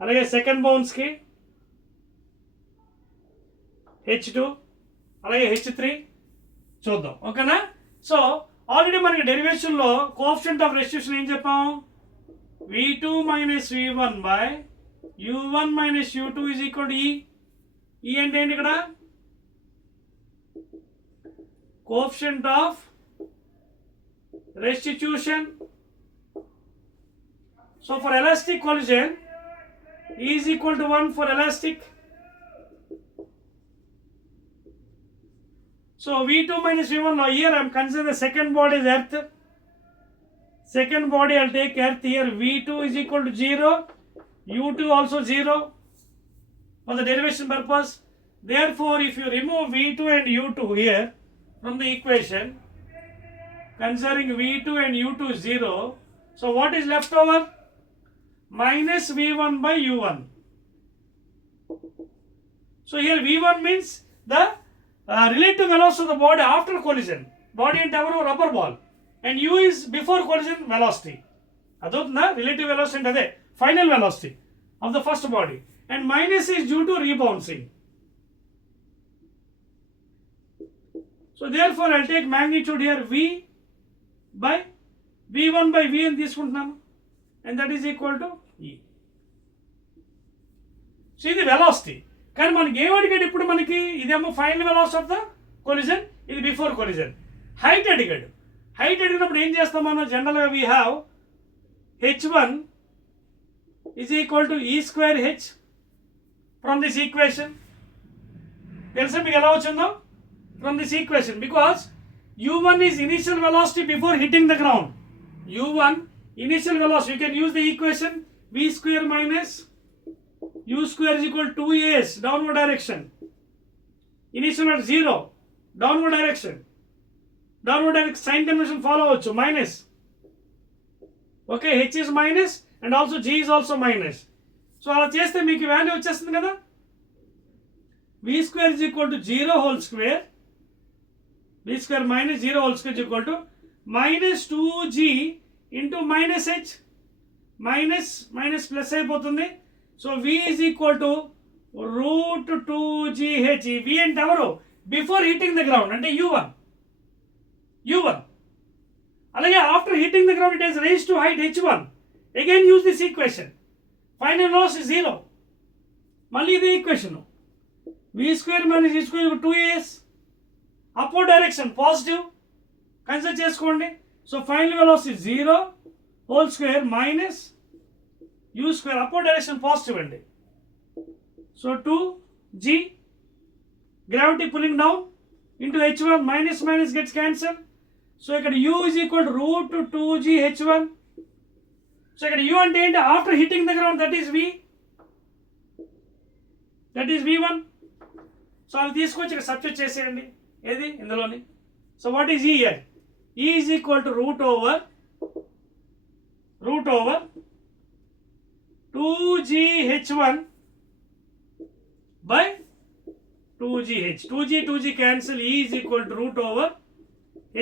alage second bounce ki h2, alage h3 చూద్దాం. ఓకేనా? So already మనకి డెరివేషన్లో coefficient of restitution ఏం చెప్పాం? v2 minus v1 by u1 minus u2 is equal to e. e అంటే ఏంటి ఇక్కడ? coefficient of restitution. So for elastic collision, E is equal to 1 for elastic. So V2 minus V1, now here I am considering the second body is earth. Second body I will take earth here. V2 is equal to 0, U2 also 0 for the derivation purpose. Therefore, if you remove V2 and U2 here from the equation, considering V2 and U2 is 0, so what is left over? Minus V1 by U1. So here V1 means the relative velocity of the body after collision. Body and tower rubber ball. And U is before collision velocity. Adotna relative velocity and ade final velocity of the first body. And minus is due to rebouncing. So therefore I will take magnitude here V by V1 by V and తీసుకుంటున్నాను, and that is equal to E. So ఇది వెలాసిటీ. కానీ మనకి ఏం అడిగాడు ఇప్పుడు? మనకి ఇదేమో final velocity of the collision, ఇది బిఫోర్ కొలిజన్. హైట్ అడిగాడు. హైట్ అడిగినప్పుడు ఏం చేస్తాం మనం? జనరల్గా we have h1 is equal to e square h from this equation. తెలుసా మీకు ఎలా వచ్చిందో? From this equation, because u1 is initial velocity before hitting the ground. u1 initial velocity, you can use the equation v square minus u square is equal to 2as downward direction. Initial at 0 downward direction. Downward direction sign convention follow also minus. Okay, h is minus and also g is also minus. So అలా చేస్తే మీకు వాల్యూ వచ్చేస్తుంది కదా. v square is equal to 0 whole square. v square minus 0 whole square is equal to minus 2g into minus h. Minus minus plus అయిపోతుంది. So v is equal to root 2gh. v అంటే ఎవరు? Before hitting the ground అంటే u1. అలాగే after hitting the ground it has rise to height h1. Again use this equation. Final loss 0. మళ్ళీ ఇదే equation v square minus e square 2as. Upward direction positive consider చేసుకోండి. So final velocity 0 whole square minus u square, upward direction positive అండి. So 2g, gravity pulling down into h1, minus minus gets cancelled. So ఇక్కడ u is equal to root 2g h1. So ఇక్కడ u అంటే ఏంటి? after hitting the ground, that is v, that is v1. So అవి తీసుకొచ్చి ఇక్కడ సబ్స్టిట్యూట్ చేసేయండి ఏది ఇందులోని. So what is e here? e is equal to root over 2g h1 by 2gh. 2g cancel. E is equal to root over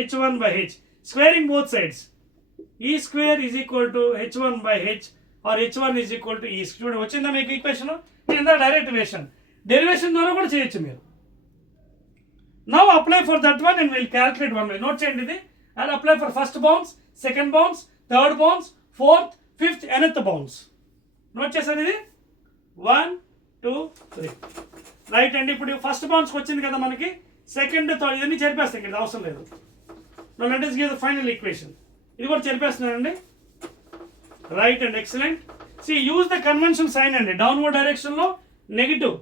h1 by h. Squaring both sides. E square is equal to h1 by h or h1 is equal to e. చూడండి వచ్చిందా మీకు ఈక్వేషన్? కింద direct derivation ద్వారా కూడా చేయొచ్చు మీరు. Now apply for that one and we'll calculate one way. Note చేయండి ఇది. I'll apply for first bounce, second bounce, third bounce, fourth, fifth, nth bounce. Note చేశారు ఇది? 1, 2, 3. రైట్ అండి. ఇప్పుడు ఫస్ట్ బౌన్స్కి వచ్చింది కదా మనకి, సెకండ్ థర్డ్ ఇవన్నీ చెరిపేస్తాయి, ఇక్కడ అవసరం లేదు. No let us give the final equation. ఇది కూడా చెరిపేస్తున్నానండి. Right and excellent. See use the convention sign అండి. డౌన్వర్డ్ డైరెక్షన్లో నెగిటివ్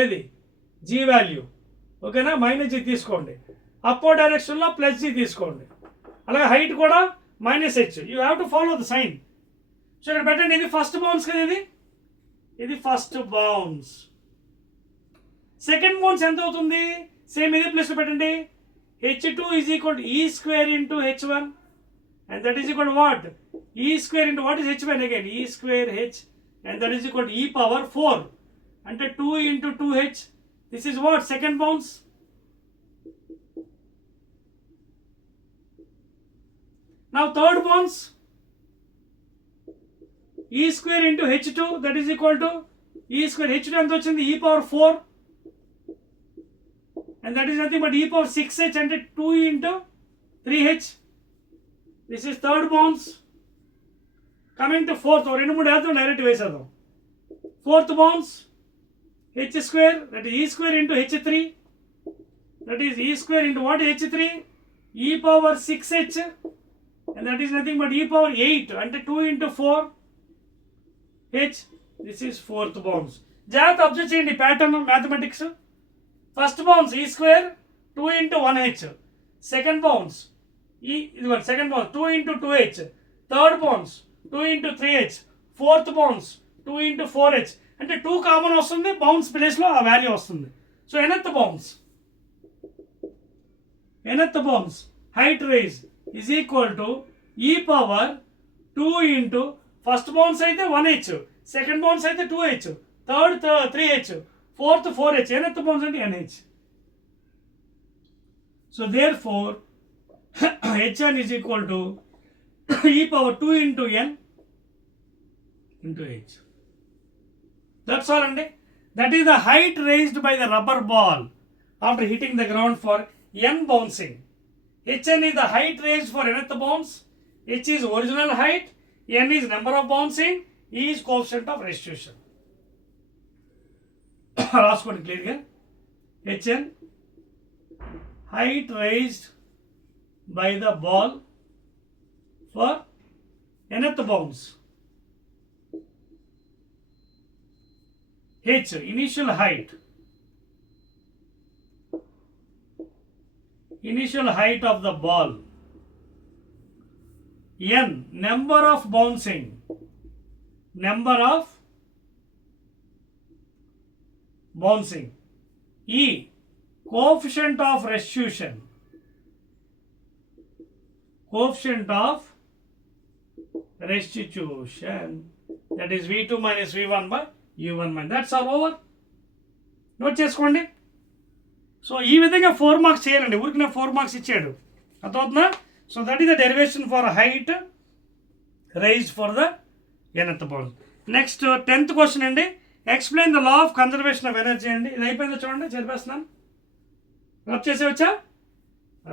ఏది జీ వాల్యూ, ఓకేనా, -g తీసుకోండి. అప్వర్డ్ డైరెక్షన్లో +g తీసుకోండి. అలాగే హైట్ కూడా -h. You have to follow the sign. So ఇక్కడ పెట్టండి, ఇది ఫస్ట్ బౌన్స్ కదా, ఇది ఫస్ట్ బౌన్స్. సెకండ్ బౌన్స్ ఎంత అవుతుంది? సేమ్ ఇదే ప్లేస్లో పెట్టండి. h2 is equal to e square into h1 and that is equal to what? E square into what is h1 again? E square h and that is equal to e power 4 అంటే 2 into 2h. This is what? Second bounce. Now third bounce, e square into h2 that is equal to e square. h2 ఎంత వచ్చింది? e power 4 and that is nothing but e power 6h అంటే 2 into 3h. This is third bounce. Coming to fourth, or రెండు మూడు వేద్దాం, డైరెక్ట్ వేసేద్దాం. Fourth bounce, h square that is e square into h3 that is e square into what? h3 e power 6h and that is nothing but e power 8 అంటే 2 into 4h. This is fourth bounce. జాగ్రత్త అబ్జర్వ్ చేయండి pattern mathematics. First bounce e square 2 into 1h. Second bounce second bounce 2 into 2h. Third bounce 2 into 3h. Fourth bounce 2 into 4h అంటే 2 కామన్ వస్తుంది, బౌన్స్ ప్లేస్లో ఆ value వస్తుంది. So nth bounce height rise is equal to e power 2 into first bounce అయితే 1h, second bounce అయితే 2h, third 3h, fourth 4h, nth bounce అంటే nh. So therefore hn is equal to e power 2 into n into h. That's all అండి. That is the height raised by the rubber ball after hitting the ground for n bouncing. hn is the height raised for nth bounce, h is original height, n is number of bouncing, e is coefficient of restitution. రాసుకోండి క్లియర్గా. hn height raised by the ball for nth bounce, h initial height of the ball, n number of bouncing, e coefficient of restitution, that is v2 minus v1 by u1 minus. That's all over. Note చేసుకోండి. సో ఈ విధంగా 4 మార్క్స్ చేయాలండి. ఊరికి 4 marks ఇచ్చాడు, అర్థమవుతుందా? So that is the derivation for height raised for the nth bounce. Next 10th question అండి. Explain the law of conservation of energy అండి. ఇది అయిపోయిందో చూడండి, చదివేస్తున్నాను. రబ్ చేసేవచ్చా?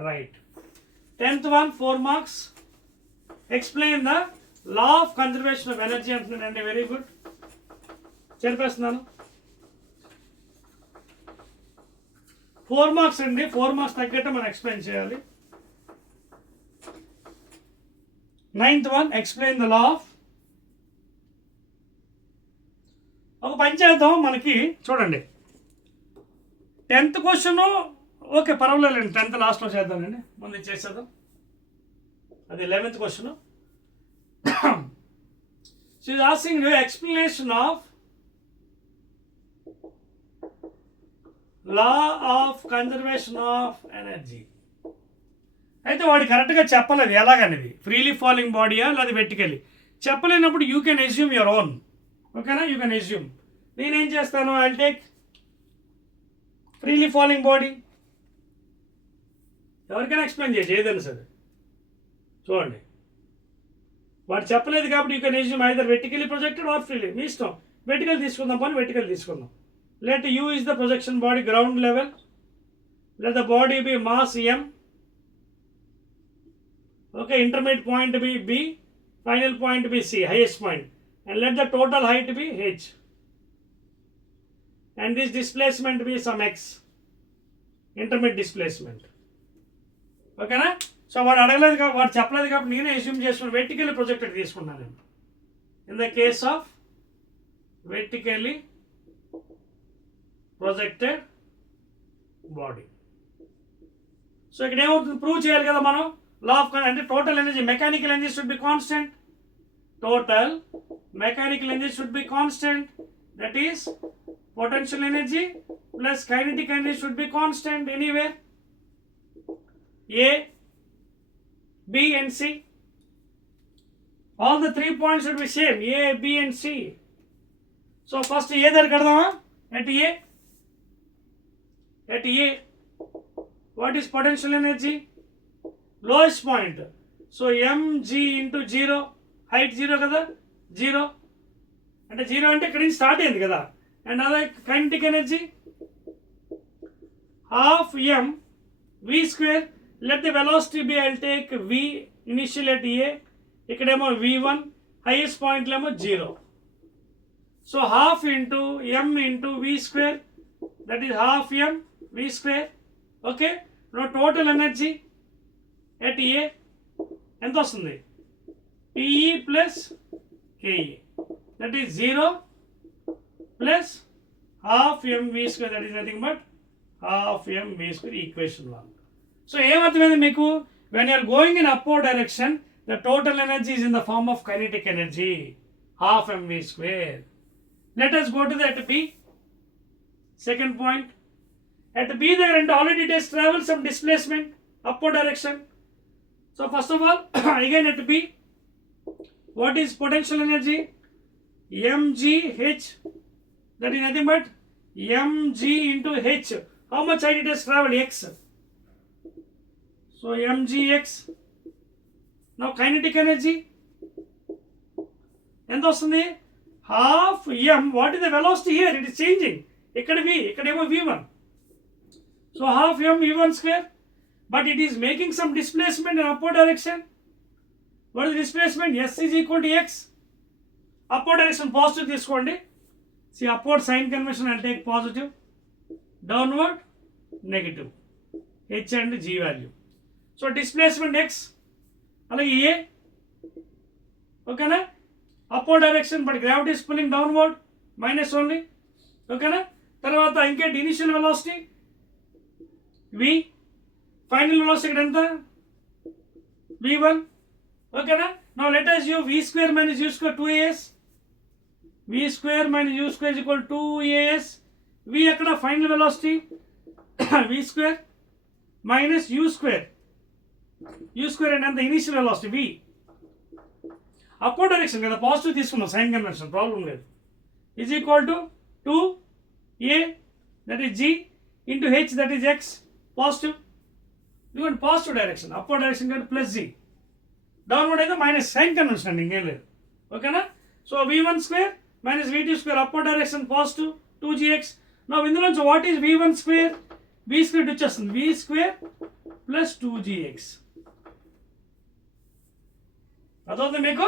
Right. 10th one 4 marks. Explain the law of conservation of energy అంటున్నానండి. Very good, చదివేస్తున్నాను. 4 marks అండి. 4 మార్క్స్ తగ్గట్టు మనం ఎక్స్ప్లెయిన్ చేయాలి. 9th one explain the law of. ఒక పని చేద్దాం, మనకి చూడండి 10th క్వశ్చన్ ఓకే పర్వాలేదండి, 10th లాస్ట్లో చేద్దామండి, ముందు చేసేద్దాం. అది 11th క్వశ్చన్. సో ఇది asking explanation of law of conservation of energy. అయితే వాడు కరెక్ట్గా చెప్పలేదు ఎలాగనేది, ఫ్రీలీ ఫాలింగ్ బాడీయా లేదా వెర్టికల్లీ చెప్పలేనప్పుడు you can assume your own. ఓకేనా, యూ కెన్ అస్యూమ్. నేనేం చేస్తాను, I take freely falling body. ఎవరికైనా ఎక్స్ప్లెయిన్ చేయొచ్చు ఏదైనా సరే. చూడండి, వాడు చెప్పలేదు కాబట్టి you can assume either vertically projected or freely. మీ ఇష్టం. వెర్టికల్ తీసుకుందాం పని, వెర్టికల్ తీసుకుందాం. Let you is the projection body ground level. Let the body be mass m. Okay, intermediate point be b, final point be c, highest point, and let the total height be h, and this displacement be some x, intermediate displacement. ఓకేనా? సో వాడు అడగలేదు కాబట్టి, వాడు చెప్పలేదు కాబట్టి నేనే అస్యూమ్ చేసుకున్నాను vertically projected తీసుకున్నాను నేను. In the case of vertically projected body. So ఇక్కడ ఏమవుతుంది, ప్రూవ్ చేయాలి కదా మనం. లా ఆఫ్ అంటే total energy, mechanical energy should be constant. Total mechanical energy should be constant. That is potential energy plus kinetic energy should be constant anywhere. A, B and C. All the 3 points should be same. A, B and C. So first A there kadama. At A. At A. What is potential energy? Lowest point. So mg into 0. Height 0 kada. 0. అంటే 0 అంటే ఇక్కడ నుంచి స్టార్ట్ అయింది కదా. And other kinetic energy half m v square. Let the velocity be, I'll take v initial at a, ikkademo v1, highest point lemo 0. So half into m into v square, that is half m v square. Okay, now total energy at a ఎంత వస్తుంది, pe plus ke, that is 0 plus half mv square, that is nothing but half mv square, equation 1. So ఏమర్థమైంది మీకు, when you are going in upward direction, the total energy is in the form of kinetic energy, half mv square. Let us go to the at B, second point. At B there and already it has traveled some displacement, upward direction. So first of all, again at B, what is potential energy? mgh, that is nothing but mg into h. How much height it has traveled? X. So mgx. Now kinetic energy ఎంత వస్తుంది, half m. What is the velocity here? It is changing. ఇక్కడ v, ఇక్కడేమో v1. So half m v1 square, but it is making some displacement in upward direction. What is the displacement? S is equal to x. Upward direction positive తీసుకోండి. See, upward sign convention, I'll take positive. Downward negative. H and g value. So displacement x, అలాగే a. ఓకేనా? upward direction, but gravity is pulling downward, minus only. ఓకేనా? తర్వాత ఇంకేంటి, initial velocity v, final velocity ఇక్కడ ఎంత v1. ఓకేనా? Now let us use v square minus u square 2as. v square minus u square is equal to 2as. v ఎక్కడ final velocity v square minus u square. u square అంటే ఎంత, initial velocity v. Upward direction కదా, పాజిటివ్ తీసుకున్నాం sign convention, problem లేదు. Is equal to 2a, that is g into h, that is x. Positive, ఇదిగోండి positive direction, upward direction కాబట్టి plus g. Downward అయితే minus, sign convention అండి, ఇంకేం లేదు. ఓకేనా? So v1 square minus v2 square, upward direction positive 2gx. నా ఇందులోంచి what is v1 square, v square వచ్చేస్తుంది v స్క్వేర్ ప్లస్ 2gx. అదవుతుంది మీకు.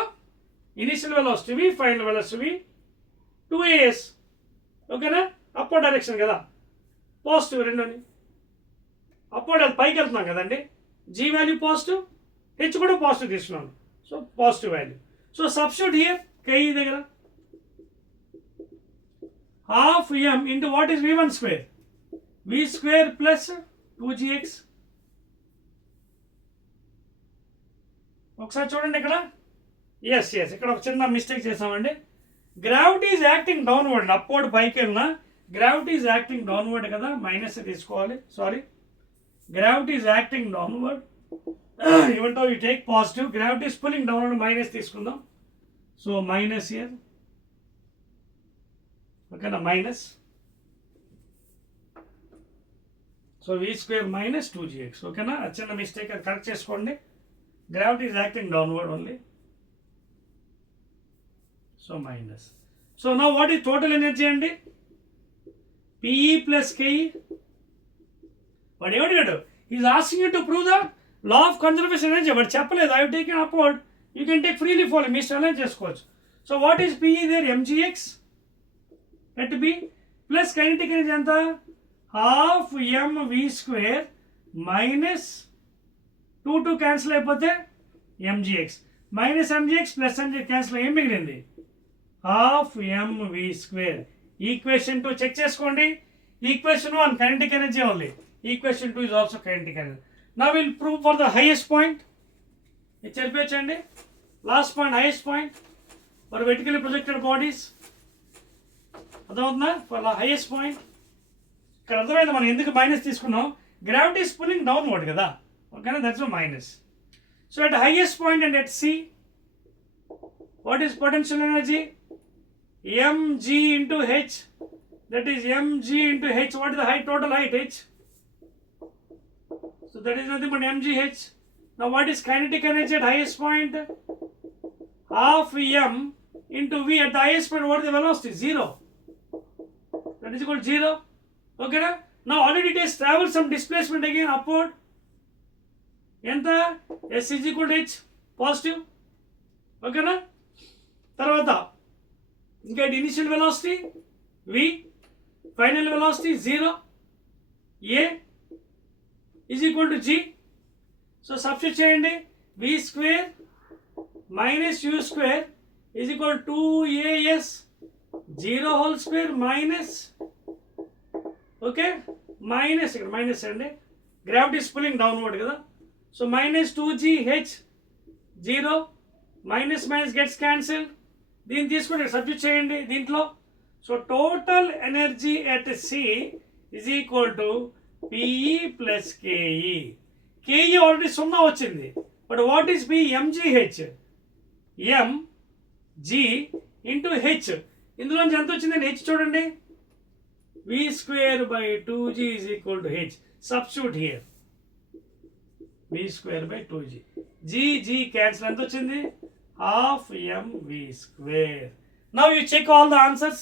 Initial velocity v, final velocity v, 2as. ఓకేనా? అప్వర్డ్ డైరెక్షన్ కదా, పాజిటివ్ రెండుని. అప్వర్డ్ అది పైకి వెళ్తున్నాం కదండి, g వాల్యూ పాజిటివ్, h కూడా పాజిటివ్ తీసుకున్నాను, so positive value. So substitute here ke దగ్గర half m into what is v1 square, v square plus 2gx. ఒకసారి చూడండి ఇక్కడ, ఎస్ ఇక్కడ ఒక చిన్న మిస్టేక్ చేసామండి. Gravity is acting downward, upward పైకి వెళ్ళినా గ్రావిటీ ఈజ్ యాక్టింగ్ డౌన్వర్డ్ కదా, మైనస్ తీసుకోవాలి. Sorry, gravity is acting downward, even though you take positive, gravity is pulling downward, minus తీసుకుందాం. సో మైనస్ హియర్, ఓకేనా, minus. So v square minus 2gx. ఓకేనా, చిన్న మిస్టేక్, అది correct చేసుకోండి. Gravity is acting downward only. So minus. So now what is total energy అండి? PE plus KE. వాడు ఏమడిగాడు? Is asking you to prove the law of conservation energy. వాడు చెప్పలేదు I taken upward, you can take freely following, మీ style చేసుకోవచ్చు. So what is PE there? mgx at B plus kinetic energy ఎంత? Half mv square minus 2 cancel అయిపోతే mgx minus mgx plus mgx cancel, ఏం మిగిలింది? Half mv square. Equation 2 check చేసుకోండి. Equation 1 kinetic energy only, equation 2 is also kinetic energy. Now we'll prove for the highest point. ఇది చెప్పొచ్చండి. Last point, highest point for vertically projected bodies. అర్థమవుతుందా? For highest point. ఇక్కడ అర్థమైంది మనం ఎందుకు మైనస్ తీసుకున్నాం. Gravity is pulling downward కదా, ఓకేనా, that's minus. So at highest point and at C, what is potential energy? mg into h, that is mg into h. What is the height, total height h? So that is nothing but mgh. Now what is kinetic energy at highest point? Half m into v. At the highest point, what is the velocity? 0. That is equal to 0. Okay na? Now already it has traveled some displacement again upward. Enta s is equal to h, positive. Okay na? Tarvata get initial velocity v, final velocity 0, a is equal to g. So substitute cheyandi, v square minus u square is equal to 2as 0 whole square minus, okay, minus ikkada minus andi, gravity is pulling downward kada. So minus 2gh 0 minus minus gets cancelled. దీన్ని తీసుకుంటే సబ్స్టిట్యూట్ చేయండి దీంట్లో. So total energy at C is equal to PE plus KE. KE already 0 వచ్చింది, but what is P? mgh, mg into h. ఇందులోంచి ఎంత వచ్చిందండి? h చూడండి, v square by 2g is equal to h. Substitute here, v square by 2g, g cancel, ఎంత వచ్చింది? half mv square. Now you check all the answers.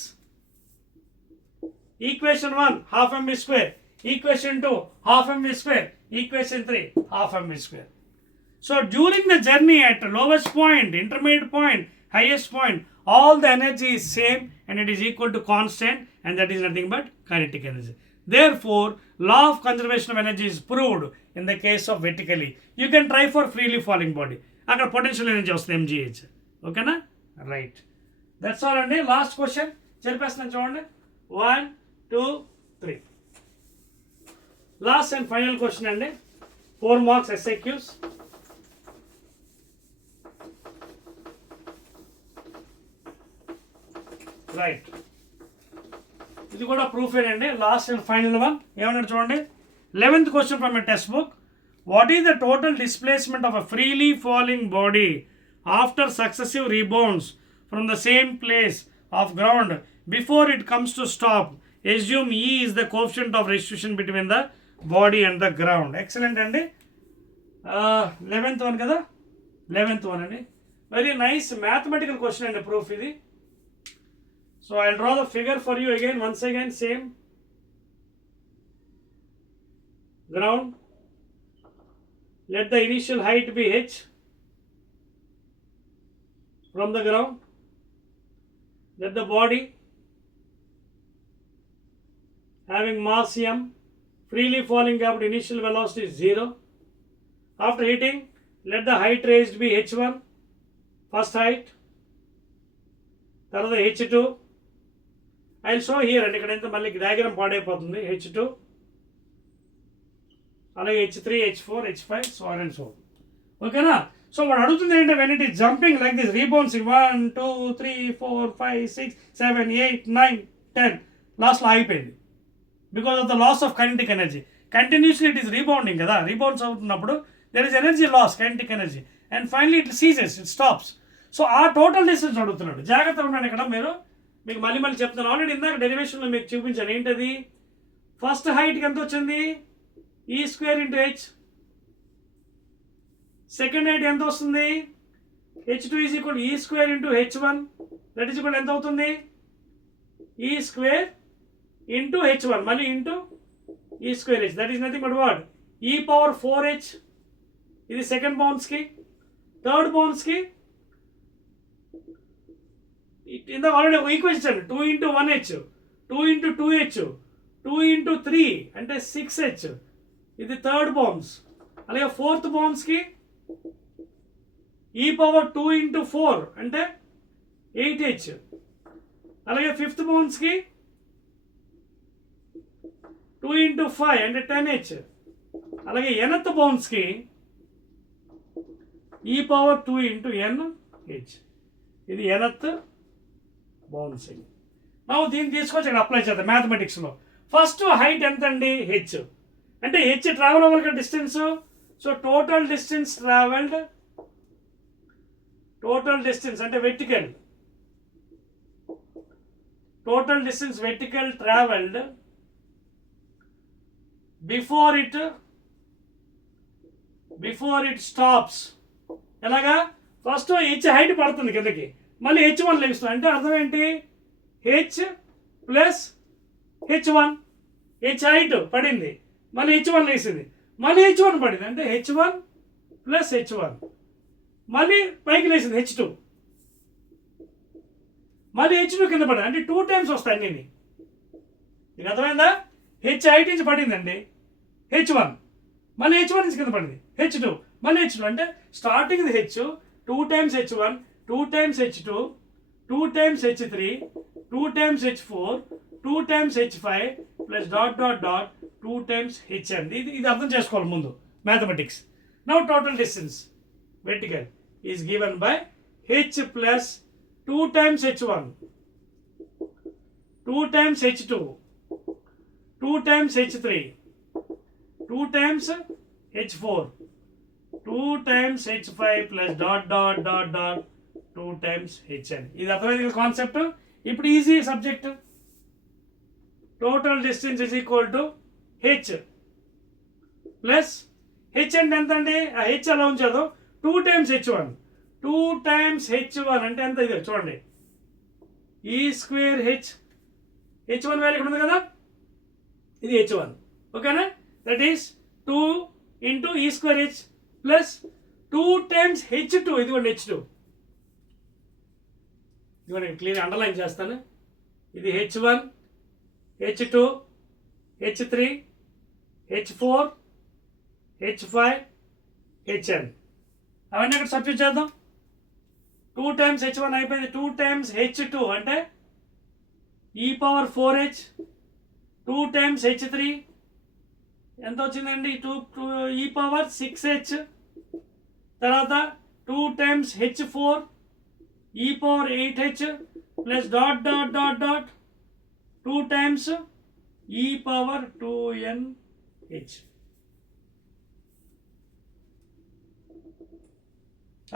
Equation 1 half mv square, equation 2 half mv square, equation 3 half mv square. So during the journey at lowest point, intermediate point, highest point, all the energy is same and it is equal to constant, and that is nothing but kinetic energy. Therefore law of conservation of energy is proved in the case of vertically. You can try for freely falling body, అక్కడ potential energy వస్తుంది mgh. ఓకేనా, right, that's all అండి. Last question చెప్పేస్తున్నాను చూడండి. 1 2 3 last and final question అండి. 4 marks SAQs. Right, ఇది కూడా ప్రూఫ్ అండి. లాస్ట్ అండ్ ఫైనల్ వన్ ఏమన్నాడు చూడండి. 11th question from a text book. What is the total displacement of a freely falling body after successive rebounds from the same place of ground before it comes to stop? Assume E is the coefficient of restitution between the body and the ground. Excellent అండి. 11th one కదా, 11th one అండి. Very nice mathematical question and proof ఇది. So I'll draw the figure for you again, once again same. Ground. Let the initial height be h from the ground. Let the body having mass m, freely falling up, initial velocity is 0. After hitting, let the height raised be h1, first height. Tarvata h2. I'll show here and ikkada malli diagram paadaipotundi. h2, అలాగే h3, h4, h5, so on and so on. ఓకేనా. సో వాడు అడుగుతుంది ఏంటంటే, when it is jumping like this, రీబౌన్సింగ్ 1 2 3 4 5 6 7 8 9 10, లాస్ట్లో ఆగిపోయింది because of the loss of kinetic energy. Continuously it is rebounding కదా, rebounds అవుతున్నప్పుడు there is energy loss, kinetic energy, and finally it ceases, it stops. So ఆ total distance అడుగుతున్నాడు. జాగ్రత్తగా ఉన్నాను ఇక్కడ, మీకు మళ్ళీ చెప్తాను. ఆల్రెడీ ఇందాక డెరివేషన్లో మీకు చూపించాను. ఏంటది? ఫస్ట్ హైట్కి ఎంత వచ్చింది? ఈ square into H. Second ID ఎంత వస్తుంది? h2 ఈజ్ ఈక్వల్ ఈ square into h1 that is equal ఎంత అవుతుంది? ఈ స్క్వేర్ ఇంటూ h1 మళ్ళీ ఇంటూ ఈ square H that is nothing but what ఈ పవర్ 4h. ఇది సెకండ్ బౌన్స్కి. థర్డ్ బౌన్స్కి ఇందాక ఆల్రెడీ ఒక ఈక్వేషన్ 2 ఇంటూ 1h, 2 ఇంటూ 2h, 2 ఇంటూ 3 అంటే 6h. ఇది థర్డ్ బౌన్స్. అలాగే ఫోర్త్ బౌన్స్కి ఈ పవర్ 2 ఇంటూ 4 అంటే 8h. అలాగే ఫిఫ్త్ బౌన్స్కి 2 ఇంటూ 5 అంటే 10h. అలాగే ఎనత్ బౌన్స్కి ఈ పవర్ 2 ఇంటూ nh. ఇది ఎనత్ బౌన్సింగ్. ನಾವು దీన్ని తీసుకొచ్చి ఇక్కడ అప్లై చేద్దాం మ్యాథమెటిక్స్లో. ఫస్ట్ హైట్ ఎంత అండి? హెచ్. అంటే హెచ్ ట్రావెల్ అవ్వాలి distance. So total distance travelled, total distance అంటే vertical, total distance vertical travelled before it stops. ఎలాగా? ఫస్ట్ హెచ్ హైట్ పడుతుంది కిందకి, మళ్ళీ h1 లెగిస్తుంది. అంటే అర్థం ఏంటి? H plus h1. H height పడింది, మళ్ళీ h1 లేచింది, మళ్ళీ h1 పడింది అంటే h1 ప్లస్ h1. మళ్ళీ పైకి లేచింది h2, మళ్ళీ h2 కింద పడింది అంటే 2 టైమ్స్ వస్తాయి అన్నీ. మీకు అర్థమైందా? హెచ్ హైట్ నుంచి పడిందండి h1, మళ్ళీ h1 నుంచి కింద పడింది h2, మళ్ళీ h2 అంటే starting H 2 times h1, 2 times h2, 2 times h3, 2 times h4, 2 times h5 plus dot dot dot 2 times h అండి. ఇది అర్థం చేసుకోవాలి ముందు mathematics. Now total distance vertical is given by h plus 2 times h1, 2 times h2, 2 times h3, 2 times h4, 2 times h5 plus dot dot dot dot 2 times h అని. ఇది అర్థమైంది కాన్సెప్ట్. ఇప్పుడు easy subject. Total distance is equal to H plus H అంటే ఎంత అండి? ఆ హెచ్ అలా ఉంచదు. 2 టైమ్స్ h1, 2 టైమ్స్ h1 అంటే ఎంత? ఇది చూడండి ఈ స్క్వేర్ h1 వాల్యూ ఇక్కడ ఉంది కదా, ఇది h1. ఓకేనా? దట్ ఈస్ 2 ఇంటూ ఈ square h plus 2 times h2. ఇదిగోండి h2, ఇదిగోండి క్లియర్ అండర్లైన్ చేస్తాను. ఇది h1, h2, h3, h4, h5, hn. అవన్నీ అక్కడ సబ్స్టిట్యూట్ చేద్దాం. 2 టైమ్స్ h1 అయిపోయింది, 2 టైమ్స్ h2 అంటే ఈ పవర్ 4h, 2 టైమ్స్ h3 ఎంత వచ్చిందండి? 2 ఈ పవర్ 6h. తర్వాత 2 టైమ్స్ h4 ఈ power 8h plus dot dot dot dot 2 టైమ్స్ ఈ పవర్ 2nh.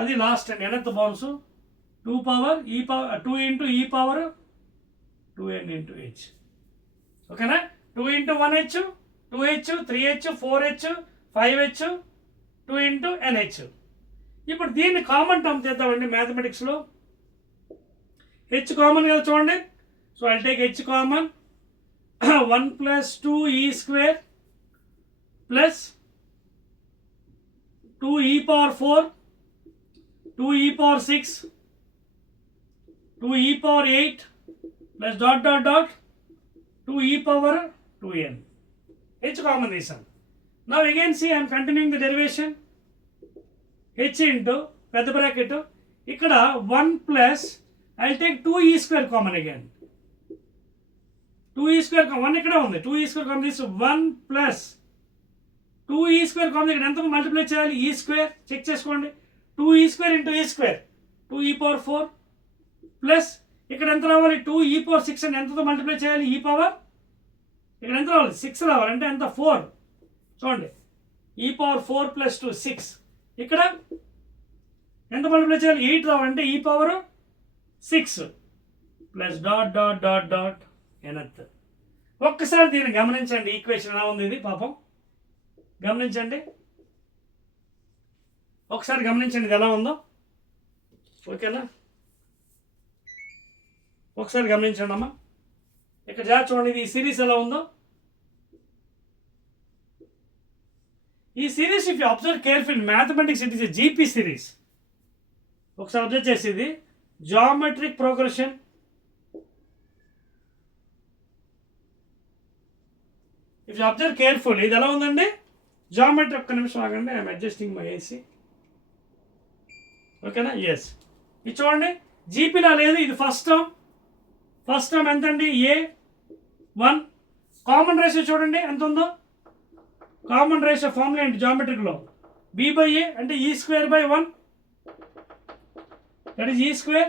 అది లాస్ట్ అండి ఎనత్ బౌన్స్. 2 పవర్ ఈ పవర్ 2 ఇంటూ ఈ పవర్ 2n ఇంటూ h. ఓకేనా? 2 into 1h, 2h, 3h, 4h, 5h, 2 into nh. ఇప్పుడు దీన్ని కామన్ టర్మ్ చేద్దామండి మ్యాథమెటిక్స్లో. హెచ్ కామన్ కదా చూడండి. So I take H common. 1 ప్లస్ 2 ఈ స్క్వేర్ ప్లస్ 2 ఈ పవర్ 4, 2 ఈ పవర్ 6, 2 ఈ పవర్ 8 ప్లస్ డాట్ డాట్ డాట్ 2 ఈ పవర్ 2n. h కామన్ తీసాను. Now again see I'm continuing the derivation. h into పెద్ద బ్రాకెట్ ఇక్కడ 1 ప్లస్ ఐ టేక్ 2 ఈ స్క్వేర్ కామన్ అగైన్. 2 ఈ స్క్వేర్ 1 ఇక్కడ ఉంది, 2 ఈ స్క్వేర్ కామన్ తీసి 1 ప్లస్ 2 ఈ స్క్వేర్ కామన్ ఇక్కడ ఎంత మల్టిప్లై చేయాలి? ఈ స్క్వేర్ చెక్ చేసుకోండి. 2 ఈ స్క్వేర్ ఇంటూ ఈ స్క్వేర్ 2 ఈ పవర్ 4 ప్లస్ ఇక్కడ ఎంత రావాలి? 2 ఈ పవర్ 6 అని ఎంతతో మల్టిప్లై చేయాలి? ఈ పవర్ ఇక్కడ ఎంత రావాలి? 6 రావాలి. అంటే ఎంత? 4. చూడండి ఈ పవర్ 4 ప్లస్ 2 6. ఇక్కడ ఎంత మల్టిప్లై చేయాలి? 8 రావాలంటే ఈ power 6 plus dot dot dot dot nth. ఒక్కసారి దీన్ని గమనించండి. ఈక్వేషన్ ఎలా ఉంది ఇది పాపం. గమనించండి, ఒకసారి గమనించండి ఇది ఎలా ఉందో. ఓకేనా, ఒకసారి గమనించండి అమ్మా. ఇక్కడ జాగ్రత్త చూడండి, ఇది ఈ సిరీస్ ఎలా ఉందో. ఈ series if you observe careful mathematics it is a GP series. ఒకసారి అబ్జర్వ్ చేసేది geometric progression, if you observe careful ఇది ఎలా ఉందండి జామెట్రీ. ఒక్క నిమిషం ఆగండి, ఐఎమ్ అడ్జస్టింగ్ మై ఏసీ. ఓకేనా, ఎస్. ఇది చూడండి జీపీలా లేదు, ఇది ఫస్ట్ టర్మ్ ఎంతండి A1. కామన్ రేషియో చూడండి ఎంత ఉందో. కామన్ రేషియో ఫార్ములా ఏంటి జామెట్రిక్లో, B/A అంటే E²/1, దట్ ఈస్ E².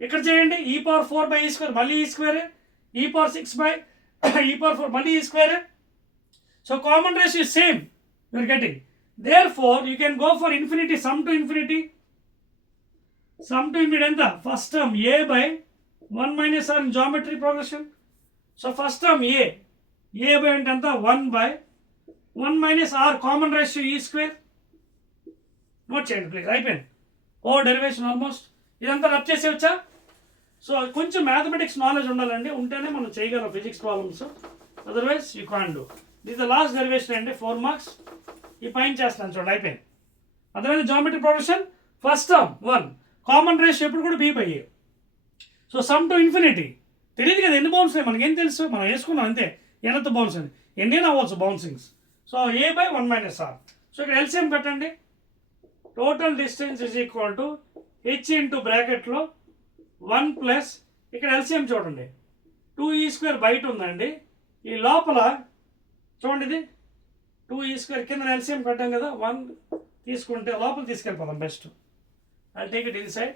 ఇక్కడ చేయండి E⁴/E², మళ్ళీ E², E⁴ మళ్ళీ E². So common ratio is same you are getting. Therefore you can go for infinity, sum to infinity ఎంత, first term A/1 - R in geometry progression. So first term A by అంటే ఎంత 1/1 - R, common ratio E². Note చేయండి ప్లీజ్, అయిపోయింది. Derivation almost. ఇదంతా రబ్ చేసేవచ్చా? సో కొంచెం mathematics knowledge ఉండాలండి, ఉంటేనే మనం చేయగలం physics problems, otherwise you can't do. This the last derivation అండి, 4 మార్క్స్. ఈ పైన చేస్తాను చూడండి, అయిపోయింది. Otherwise geometric progression first term 1, common ratio ఎప్పుడు కూడా B/A. So some to infinity తెలియదు కదా ఎన్ని బౌన్స్, మనకేం తెలుసు, మనం వేసుకున్నాం అంతే ఎంత బౌన్స్ అని, ఎన్ని అవ్వచ్చు bouncings. So A/1 - R. So ఇక్కడ ఎల్సిఎం పెట్టండి, total distance is equal to H into బ్రాకెట్లో 1 ప్లస్, ఇక్కడ ఎల్సిఎం చూడండి 2E² బయట ఉందండి, ఈ లోపల చూడండి ఇది 2E² కింద ఎల్సిఎం కట్టాం కదా, 1 తీసుకుంటే లోపల తీసుకెళ్ళిపోదాం best. I'll take it inside.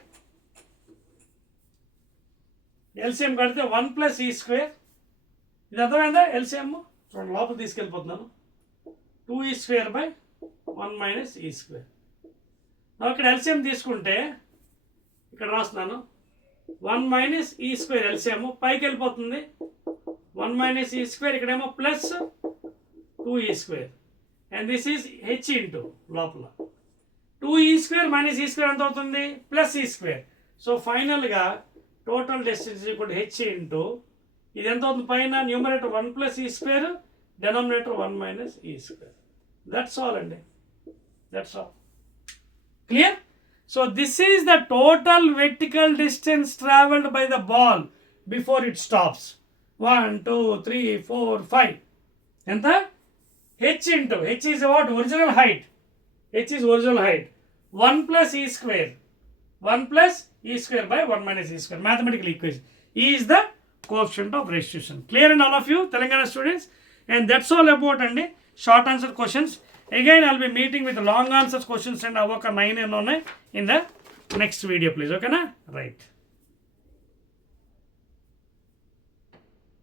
LCM కడితే 1 + E². ఇది అర్థమైందా ఎల్సిఎం? చూడండి లోపల తీసుకెళ్ళిపోతున్నాను, 2E²/1 - E². ఇక్కడ ఎల్సిఎం తీసుకుంటే ఇక్కడ రాస్తున్నాను 1 - E² ఎల్సిఎం పైకి వెళ్ళిపోతుంది, 1 - E², ఇక్కడేమో plus 2E², and this is H into లోపల 2E² - E² ఎంత అవుతుంది, ప్లస్ E². సో ఫైనల్గా total distance equal H into ఇది ఎంత అవుతుంది, పైన numerator 1 + E², denominator 1 - E². That's all అండి, that's all. Clear? So this is the total vertical distance travelled by the ball before it stops. 1 2 3 4 5 ఎంత, H into H is what, original height. H is original height. 1 + E². 1 + E²/1 - E². Mathematical equation. E is the coefficient of restitution. Clear in all of you, Telangana students? And that's all about and short answer questions. Again, I'll be meeting with long answers questions and avaka 9 and 9 in the next video, please. Okay, na? Right.